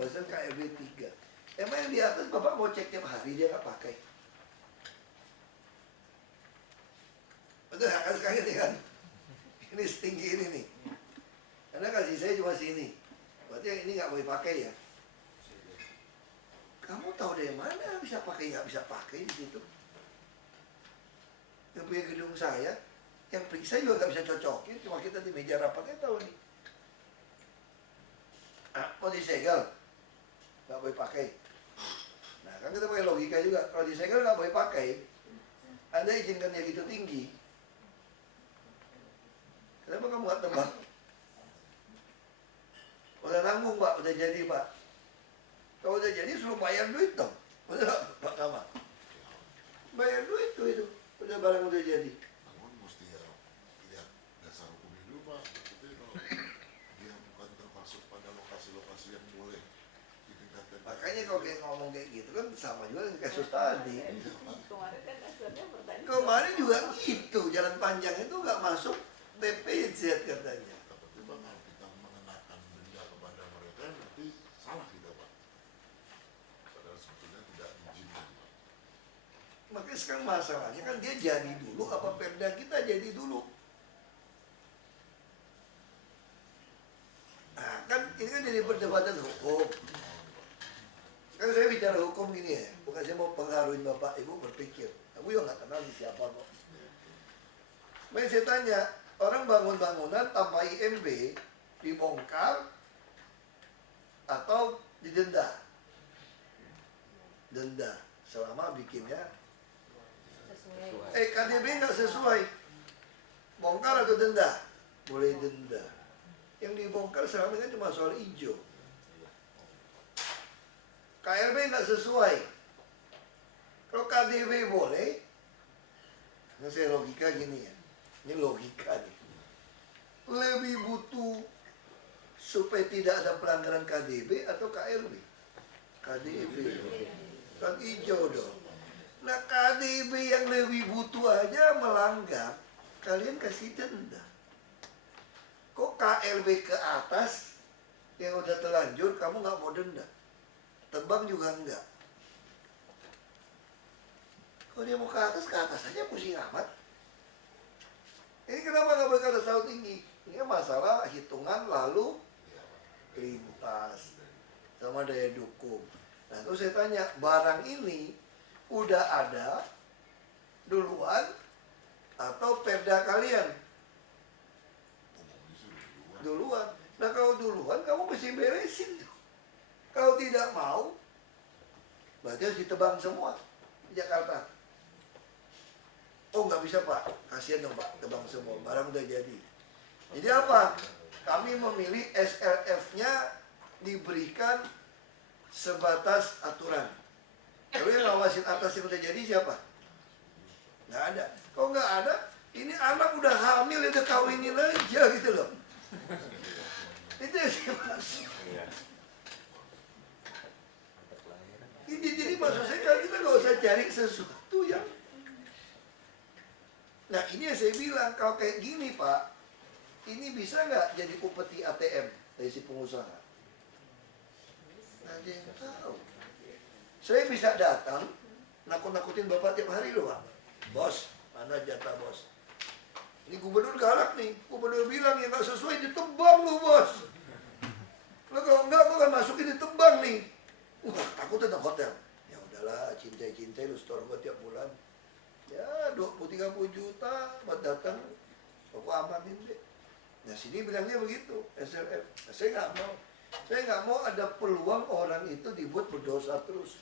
bahasan KRD 3. Emang yang di atas Bapak mau cek tiap hari dia nggak pakai? Betul kan sekarang ini kan? Ini setinggi ini nih. Karena kasih saya cuma sini. Berarti yang ini nggak boleh pakai ya. Kamu tahu dari mana bisa pakai nggak bisa pakai di situ? Yang punya gedung saya, yang periksa juga nggak bisa cocokin. Cuma kita di meja rapatnya tahu nih. Mau disegel, nggak boleh pakai. Nah kan kita pakai logika juga. Kalau disegel nggak boleh pakai, Anda izinkan dia gitu tinggi. Kenapa kamu nggak tebak? Udah nanggung Pak, udah jadi Pak. Kalau udah jadi suruh bayar duit dong. Udah Pak Kamal. Bayar duit tuh itu. Udah barang udah jadi. Namun mesti ya lihat dasar hukumnya dulu Pak. Tapi kalau dia bukan termasuk pada lokasi-lokasi yang boleh ditingkatkan. Makanya kalau kayak ngomong kayak gitu kan sama juga dengan kasus tadi. Kemarin kan dasarnya pertanyaan. Kemarin juga gitu, jalan panjang itu nggak masuk TPZ katanya. Tapi Pak kalau kita mengenakan denda kepada mereka nanti salah kita Pak. Padahal sebetulnya tidak diizinkan Pak. Makanya sekarang masalahnya kan dia jadi dulu apa perda kita jadi dulu. Nah kan ini kan jadi perdebatan hukum. Kan saya bicara hukum gini ya, bukan saya mau pengaruhin Bapak Ibu berpikir. Aku juga nggak kenal siapa kok. Makanya saya tanya, orang bangun bangunan tanpa IMB, dibongkar atau didenda. Denda selama bikinnya KDB nggak sesuai, bongkar atau denda? Boleh denda. Yang dibongkar selama ini kan cuma soal hijau. KLB nggak sesuai. Kalau KDB boleh, nah saya logika gini ya, ini logika nih. Lebih butuh supaya tidak ada pelanggaran KDB atau KLB? KDB kan hijau dong. Nah KDB yang lebih butuh aja melanggar, kalian kasih denda. Kok KLB ke atas yang udah terlanjur kamu nggak mau denda? Tebang juga enggak. Kalau dia mau ke atas aja pusing amat. Ini kenapa nggak boleh ke atas terlalu tinggi? Ini masalah hitungan lalu lintas sama daya dukung. Nah terus saya tanya, barang ini udah ada duluan atau perda kalian? Duluan. Nah kalau duluan kamu mesti beresin. Kalau tidak mau, berarti harus ditebang semua di Jakarta. Oh nggak bisa Pak, kasihan dong Pak, tebang semua, barang udah jadi. Jadi apa? Kami memilih SLF-nya diberikan sebatas aturan. Lalu yang ngawasin atas yang udah jadi siapa? Nggak ada. Kalau nggak ada, ini anak udah hamil, udah kawinin aja gitu loh. Itu yang saya maksud. Jadi maksud saya kan kita nggak usah cari sesuatu yang. Nah ini yang saya bilang, kalau kayak gini Pak, ini bisa nggak jadi upeti ATM dari si pengusaha? Nggak ada yang tahu. Saya bisa datang, nakut-nakutin Bapak tiap hari loh Pak. Bos, mana jatah bos? Ini gubernur galak nih, gubernur bilang yang nggak sesuai ditebang lu bos. Lo kalau enggak, gue akan masukin ditebang nih. Takut tentang hotel. Ya udahlah, cintai-cintai lu store gue tiap bulan. Ya 20-30 juta buat datang, aku amanin deh. Nah sini bilangnya begitu, SLF. Nah, saya nggak mau. Saya nggak mau ada peluang orang itu dibuat berdosa terus.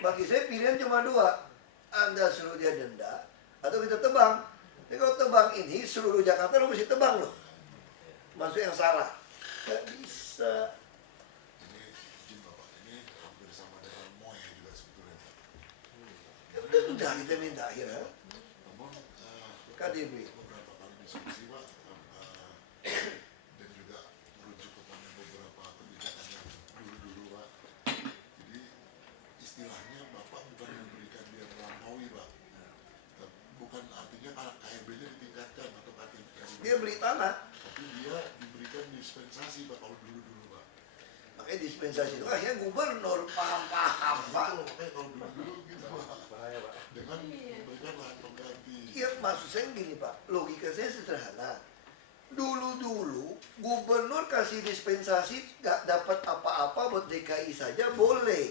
Bagi saya pilihan cuma dua. Anda suruh dia denda, atau kita tebang. Tapi kalau tebang ini, seluruh Jakarta lu mesti tebang loh. Maksud yang salah. Nggak bisa. Ini izin Bapak, ini hampir sama dengan MOE juga sebetulnya Pak. Ya denda kita minta akhirnya. Namun KDB. beberapa kali diskusi Pak, dan juga merujuk kepada beberapa kebijakan yang dulu-dulu Pak. Jadi istilahnya Bapak bukan memberikan dia melampaui Pak. Bukan artinya KLB-nya ditingkatkan atau KLB. Dia beli tanah. Tapi dia diberikan dispensasi Pak kalau dulu-dulu Pak. Makanya dispensasi itu akhirnya gubernur paham-paham Pak. Makanya kalau dulu-dulu gitu Pak. Bahaya Pak. Dengan memberikan lahan pengganti. Iya maksud saya gini Pak, logika saya sederhana. Dulu-dulu gubernur kasih dispensasi gak dapat apa-apa buat DKI saja boleh.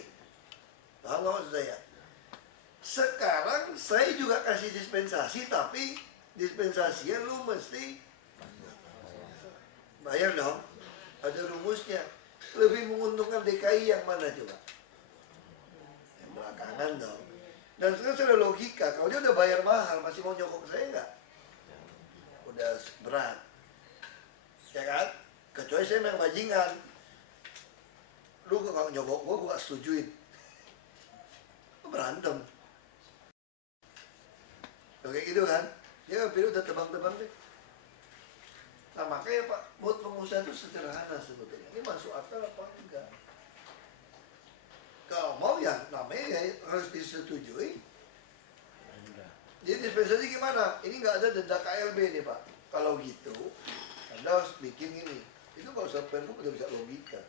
Paham gak maksud saya? Sekarang saya juga kasih dispensasi tapi dispensasinya lu mesti bayar dong. Ada rumusnya. Lebih menguntungkan DKI yang mana coba? Yang belakangan dong. Dan sekarang sudah logika, kalau dia udah bayar mahal, masih mau nyokok saya nggak? Udah berat. Ya kan? Kecuali saya memang bajingan. Lu kalau nyokok gue gak setujuin. Berantem. Kayak gitu kan? Dia pilih udah tebang-tebang deh. Nah makanya Pak, buat pengusaha itu sederhana sebetulnya. Ini masuk akal apa enggak? Kalau mau ya namanya ya harus disetujui. Jadi dispensasi gimana? Ini nggak ada denda KLB nih Pak. Kalau gitu, Anda harus bikin ini. Itu kalau usah perlu udah bisa logika.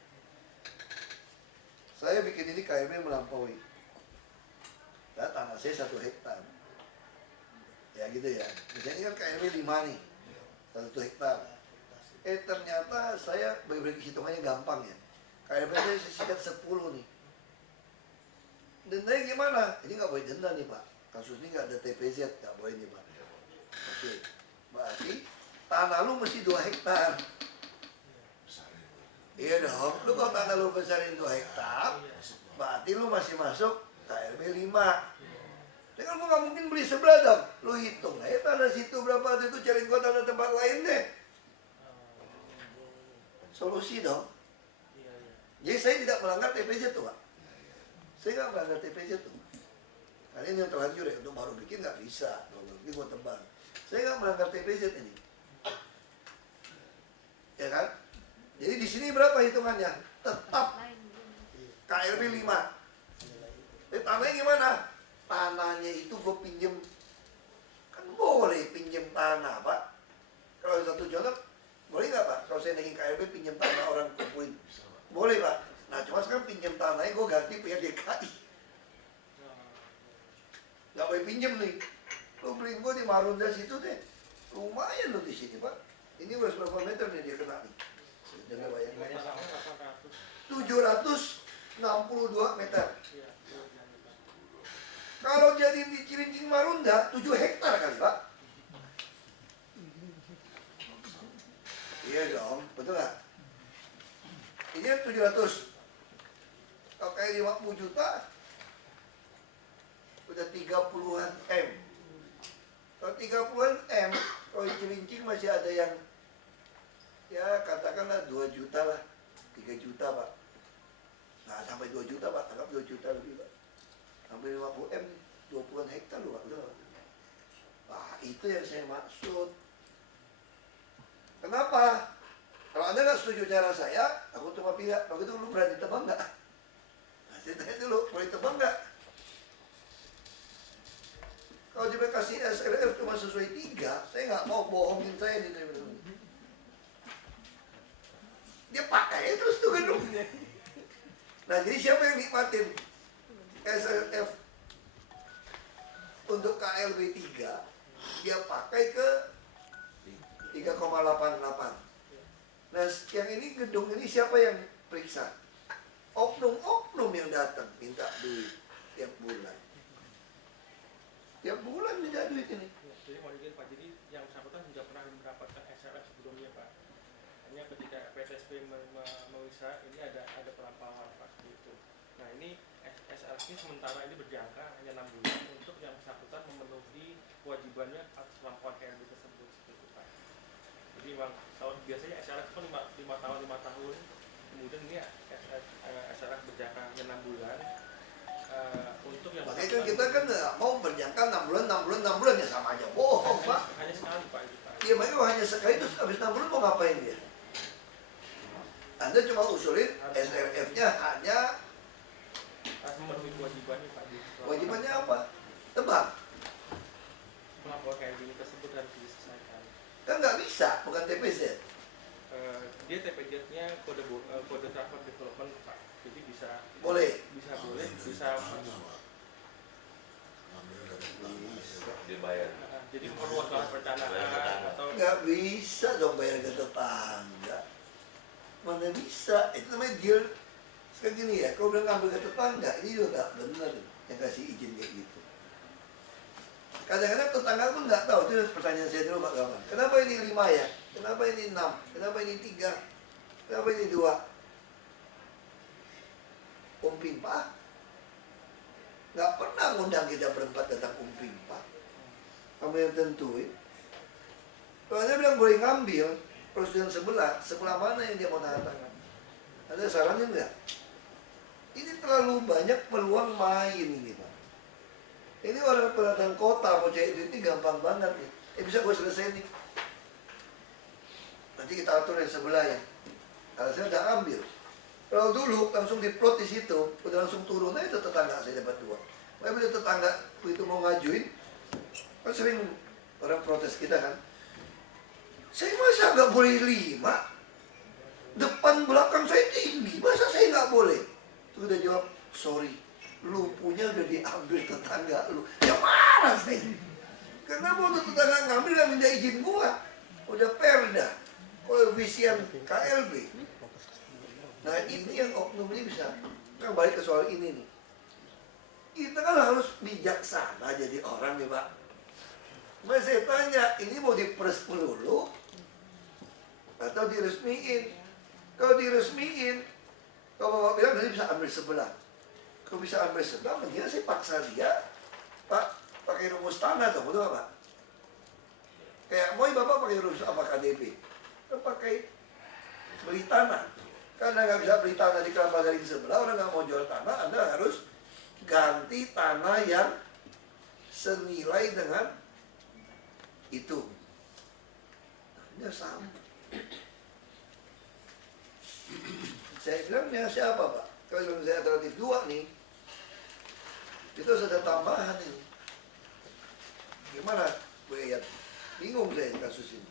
Saya bikin ini KLB melampaui. Nah, tanah saya 1 hektar. Ya gitu ya. Misalnya kan KLB 5 nih. 1 hektar. Ternyata saya bagi hitungannya gampang ya. KLB saya sikat 10 nih. Dendanya gimana? Ini nggak boleh denda nih Pak. Kasus ini nggak ada TPZ, nggak boleh nih Pak. Oke, berarti tanah lu mesti 2 hektar. Iya dong, lu kalau tanah lu besarin 2 hektar, berarti lu masih masuk KLB 5. Tapi kan gua nggak mungkin beli sebelah dong. Lu hitung aja tanah situ berapa, itu cariin gua tanah tempat lain deh. Solusi dong. Jadi saya tidak melanggar TPJ tuh, Pak. Saya nggak melanggar TPJ tuh. Karena ini yang terlanjur ya, untuk baru bikin nggak bisa. Ini gua tebang. Saya nggak melanggar TPJ ini. Ya kan? Jadi di sini berapa hitungannya? Tetap KLB 5. Tanahnya gimana? Tanahnya itu gue pinjem, kan boleh pinjem tanah, Pak. Kalau 1 juta boleh nggak, Pak? Kalau saya naikin KLB pinjem tanah orang kumpulin, boleh, Pak. Nah cuma sekarang pinjem tanahnya gue ganti PDKI. Nggak boleh pinjem nih. Lu beliin gue di Marunda situ deh, lumayan lo di sini, Pak. Ini berapa meter nih dia kena nih? 762 meter. Kalau jadi di Cilincing Marunda 7 hektar kali, Pak. Iya dong, betul nggak? Ini 700. Kalau kayak 50 juta udah 30-an M. Kalau 30-an M, kalau di Cilincing masih ada yang ya katakanlah 2 juta lah, 3 juta, Pak. Nah sampai 2 juta, Pak, anggap 2 juta lebih, Pak. Sampai 50 M, 20-an hektar loh, Pak. Wah, itu yang saya maksud. Kenapa? Kalau Anda nggak setuju cara saya, aku cuma pilih, kalau itu lu berani tebang nggak? Nah, saya tanya dulu, boleh tebang nggak? Kalau dia kasih SRF cuma sesuai 3, saya nggak mau bohongin saya di sini. Dia pakai terus tuh gedung. Nah, jadi siapa yang nikmatin SRF untuk KLB 3? Dia pakai ke 3,88. Nah, yang ini gedung ini siapa yang periksa? Oknum-oknum yang datang minta duit tiap bulan. Tiap bulan minta duit ini. Jadi mau izin Pak, jadi yang bersangkutan juga pernah mendapatkan SRF sebelumnya, Pak. Hanya ketika PTSP memeriksa ini ada pelampahan, Pak, gitu. Nah, ini SRF ini sementara ini berjangka hanya 6 bulan untuk yang bersangkutan memenuhi kewajibannya atas pelampahan KLB tersebut, gitu, Pak. Jadi memang biasanya SRF itu 5 tahun, kemudian ini SRF berjangka hanya 6 bulan. Untuk yang makanya kan kita kan nggak mau berjangka 6 bulan ya, sama aja bohong, Pak. Hanya sekali, Pak, itu, Pak. Iya, makanya hanya sekali, terus habis 6 bulan mau ngapain dia? Anda cuma usulin SRF-nya hanya memenuhi kewajibannya, Pak. wajibannya apa? Tebang. Pelaporan KLB tersebut harus diselesaikan. Kan nggak bisa, bukan TPZ. Dia TPJ-nya kode transfer development, Pak. Jadi bisa Boleh. bisa Dibayar. jadi perluas lahan perencanaan atau Nggak bisa dong bayar ke tetangga. Mana bisa? Itu namanya deal. Sekarang gini ya, kalau udah ngambil ke tetangga, ini juga nggak bener yang kasih izin kayak gitu. Kadang-kadang tetangga pun nggak tahu. Itu pertanyaan saya dulu, Pak Gaman. Kenapa ini 5 ya? Kenapa ini 6? Kenapa ini 3? Kenapa ini 2? Umping, Pak. Nggak pernah ngundang kita berempat datang umping, Pak. Kamu yang tentuin. Kalau dia bilang boleh ngambil, prosedur sebelah mana yang dia mau tanda tangan? Ada sarannya enggak? Ini terlalu banyak peluang main ini, Pak. Ini orang pendatang kota mau cari duit ini gampang banget nih. Bisa gue selesai nih. Nanti kita atur yang sebelah ya. Kalau saya udah ambil. Kalau dulu langsung diplot di situ, udah langsung turun aja itu tetangga saya dapat 2. Tapi tetangga itu mau ngajuin, kan sering orang protes kita kan. Saya masa nggak boleh 5? Depan belakang saya tinggi, masa saya nggak boleh? Itu udah jawab, sorry, lu punya udah diambil tetangga lu. Ya marah saya. Kenapa waktu tetangga ngambil nggak minta izin gua? Udah perda, koefisien KLB. Nah ini yang oknum ini bisa. Kan balik ke soal ini nih. Kita kan harus bijaksana jadi orang nih, Pak. Mas saya tanya, ini mau diperes melulu atau diresmiin. Kalau diresmiin, kalau Bapak bilang nanti bisa ambil sebelah. Kalau bisa ambil sebelah, mendingan saya paksa dia, Pak, pakai rumus tanah dong, betul nggak, Pak? Kayak mau Bapak pakai rumus apa KDP? Kan pakai beli tanah. Karena nggak bisa beli tanah di Kelapa Gading sebelah, orang nggak mau jual tanah, Anda harus ganti tanah yang senilai dengan itu. Nah, sama. Saya bilang, ya siapa Pak? Kalau saya alternatif 2 nih, itu sudah tambahan ini. Gimana? Gue lihat, bingung saya kasus ini.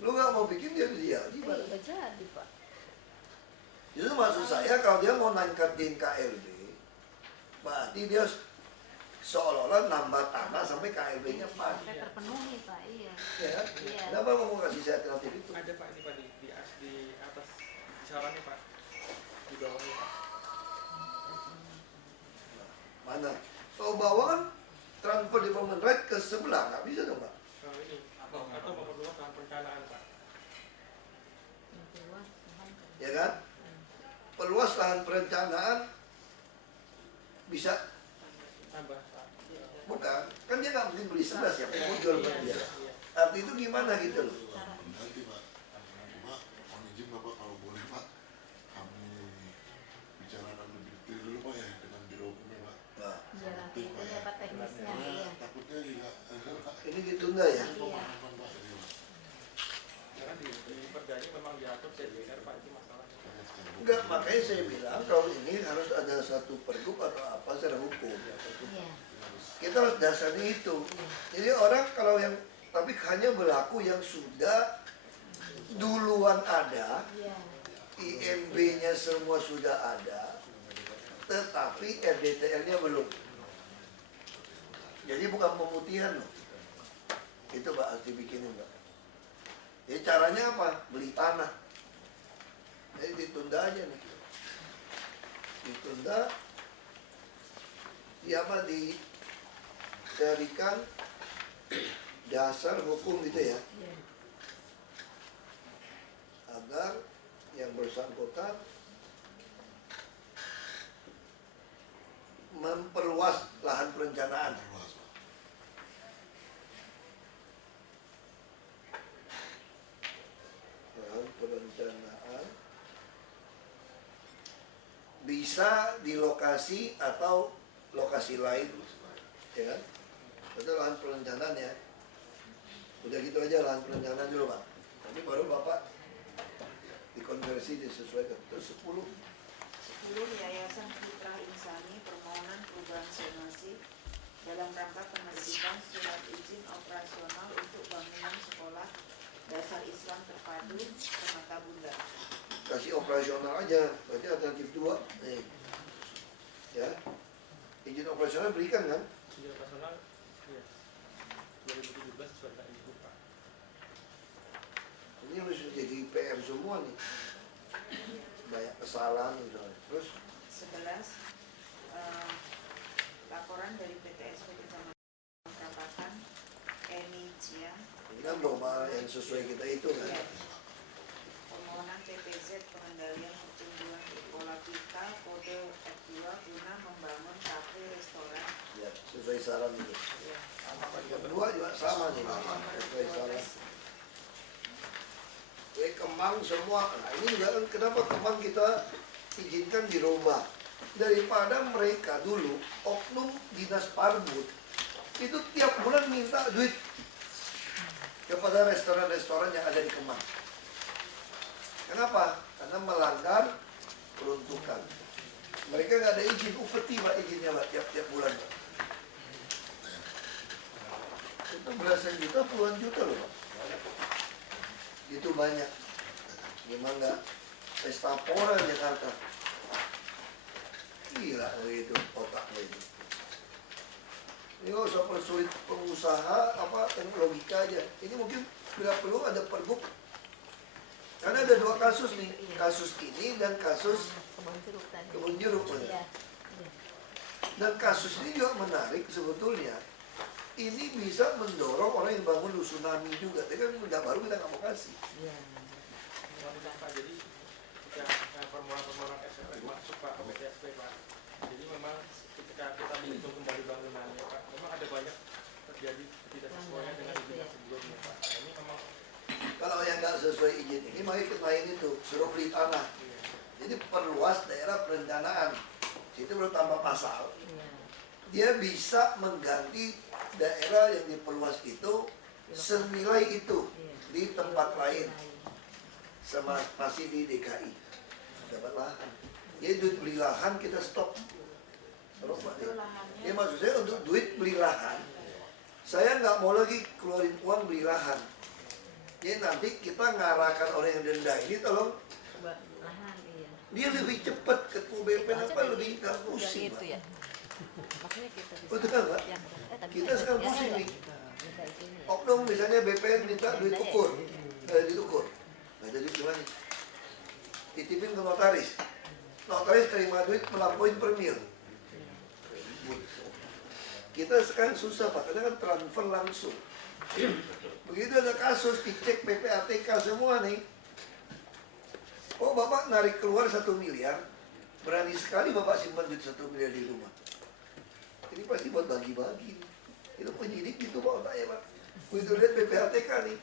Lu nggak mau bikin dia gimana? Iya, jadi Pak. Justru maksud saya kalau dia mau nangkatin KLB, berarti dia seolah-olah nambah tanah sampai KLB-nya pas. Sampai terpenuhi Pak, iya. Ya, Iya. kenapa mau kasih saya alternatif itu? Ada Pak, ini Pak di atas kisarannya Pak, di bawahnya Pak. Mana? Kalau bawah kan transfer development right ke sebelah, nggak bisa dong Pak. Kalau ini atau memperluas lahan perencanaan Pak. Ya kan? Perluas lahan perencanaan bisa Tambah Pak. bukan? Kan dia nggak mungkin beli 11 ya, mau jual buat dia. Arti itu gimana gitu loh? Nanti Pak, cuma mohon izin Bapak kalau boleh Pak, kami bicarakan lebih detail dulu Pak ya dengan Biro Hukumnya Pak. Nah, Iya, nanti itu ya Pak teknisnya, Karena iya. takutnya juga ini ditunda ya? pemahaman Pak ini Pak. Karena di perdanya memang diatur CDR Pak, itu masalahnya. Enggak, makanya saya bilang kalau ini harus ada satu pergub atau apa secara hukum. Iya. Kita harus dasarnya itu. Jadi orang kalau yang tapi hanya berlaku yang sudah duluan ada, Iya. IMB-nya semua sudah ada, tetapi RDTL-nya belum. Jadi bukan pemutihan loh. Itu Pak harus dibikinin Pak. Jadi caranya apa? Beli tanah. Jadi ditunda aja nih. Ditunda. Dicarikan dasar hukum gitu ya. Iya. Agar yang bersangkutan memperluas lahan perencanaan. Perluas Pak. Lahan perencanaan bisa di lokasi atau lokasi lain, ya kan? Itu lahan perencanaan ya. Udah gitu aja lahan perencanaan dulu Pak. Nanti baru Bapak dikonversi disesuaikan. Terus 10. 10 Yayasan Putra Insani permohonan perubahan zonasi dalam rangka penerbitan surat izin operasional untuk bangunan sekolah dasar Islam terpadu Permata Bunda. Kasih operasional aja, berarti alternatif 2. Nih. Ya. Izin operasional berikan kan? Izin operasional, iya. 2017 sesuai dengan Ibu Pak. Ini harus jadi PR semua nih. Banyak kesalahan misalnya. Terus 11 laporan dari PTSP Kecamatan Perapatan Eni Cia ini kan normal yang sesuai kita itu kan. ya, permohonan PPZ pengendalian pertumbuhan pola pita kode F2 guna membangun kafe restoran Ya, sesuai saran itu. ya. Yang kedua juga sama nih, sesuai saran. Kemang semua. Nah ini juga kan kenapa Kemang kita izinkan dirubah. Daripada mereka dulu oknum dinas Parbud itu tiap bulan minta duit kepada restoran-restoran yang ada di Kemang. Kenapa? Karena melanggar peruntukan. Mereka nggak ada izin upeti Pak izinnya Pak tiap bulan Pak. Itu belasan juta, puluhan juta loh Pak. Itu banyak. Gimana nggak? Pesta Pora Jakarta. Gila itu otaknya itu. Ini nggak usah persulit pengusaha apa logika aja. Ini mungkin bila perlu ada pergub. Karena ada 2 kasus nih, kasus ini dan kasus Kebun jeruk tadi. kebun jeruk. Iya. Dan kasus ini juga menarik sebetulnya. Ini bisa mendorong orang yang bangun tsunami juga. Tapi kan benda baru kita nggak mau kasih. Iya. Pak, jadi ketika permohonan SPP masuk Pak ke PTSP Pak, jadi memang ketika kita menghitung kembali bangunannya Pak, memang ada banyak terjadi ketidaksesuaian dengan izin yang sebelumnya Pak. Nah, ini memang Kalau yang nggak sesuai izin ini makanya kita main itu suruh beli tanah. Jadi perluas daerah perencanaan. Itu bertambah pasal. Iya. Dia bisa mengganti daerah yang diperluas itu senilai itu di tempat lain. Sama masih di DKI dapat lahan. Jadi duit beli lahan kita stop. Terus Pak, ya maksud saya untuk duit beli lahan, saya nggak mau lagi keluarin uang beli lahan. Jadi nanti kita ngarahkan orang yang denda ini tolong Lahan, iya. dia lebih cepat ketemu BPN apa lebih nggak pusing Pak. Itu ya. Maksudnya kita bisa. Betul nggak? Ya, tapi Kita sekarang pusing nih. Minta izin ya. Oknum misalnya BPN minta duit ukur, duit ukur, nggak jadi gimana? Ditipin ke notaris, notaris terima duit melampaui per mil. Kita sekarang susah Pak, karena kan transfer langsung. Begitu ada kasus dicek PPATK semua nih. Oh Bapak narik keluar 1 miliar, berani sekali Bapak simpan duit 1 miliar di rumah. Ini pasti buat bagi-bagi. Itu penyidik gitu Pak otaknya Pak. Begitu lihat PPATK nih,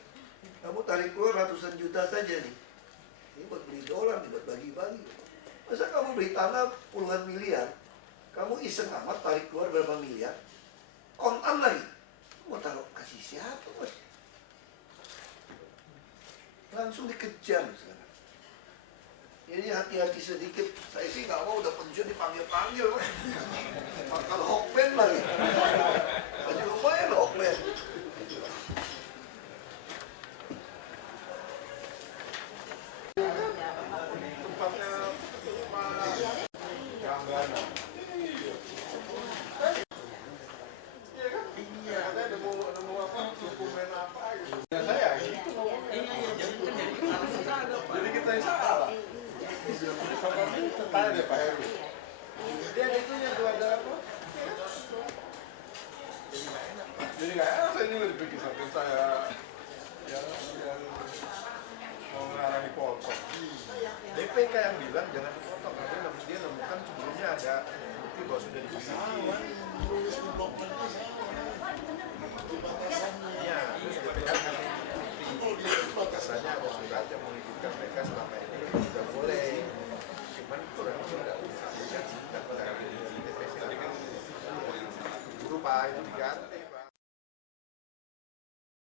kamu tarik keluar ratusan juta saja nih. Ini buat beli dolar, buat bagi-bagi. Masa kamu beli tanah puluhan miliar, kamu iseng amat tarik keluar berapa miliar, kontan lagi. Mau taruh kasih siapa Mas? Langsung dikejar sekarang. Ini hati-hati sedikit. Saya sih nggak mau udah pensiun dipanggil-panggil Mas. Bakal hokben lagi. Masih lumayan hokben. Tempatnya Pranggana. Iya kan? Iya. Katanya nemu apa? Dokumen apa gitu. Ya saya gitu. Jadi kita yang salah. Tanya deh Pak Heru. Dia itunya tuh ada apa? Jadi nggak enak saya juga dipikir sampai saya yang mau ngarani potong. DPK yang bilang jangan dipotong karena dia nemukan sebelumnya ada bukti bahwa sudah dipotong. Tulis di dokumennya di batasannya. Iya, terus DPK kasih bukti. Batasannya ada surat yang mengizinkan mereka selama ini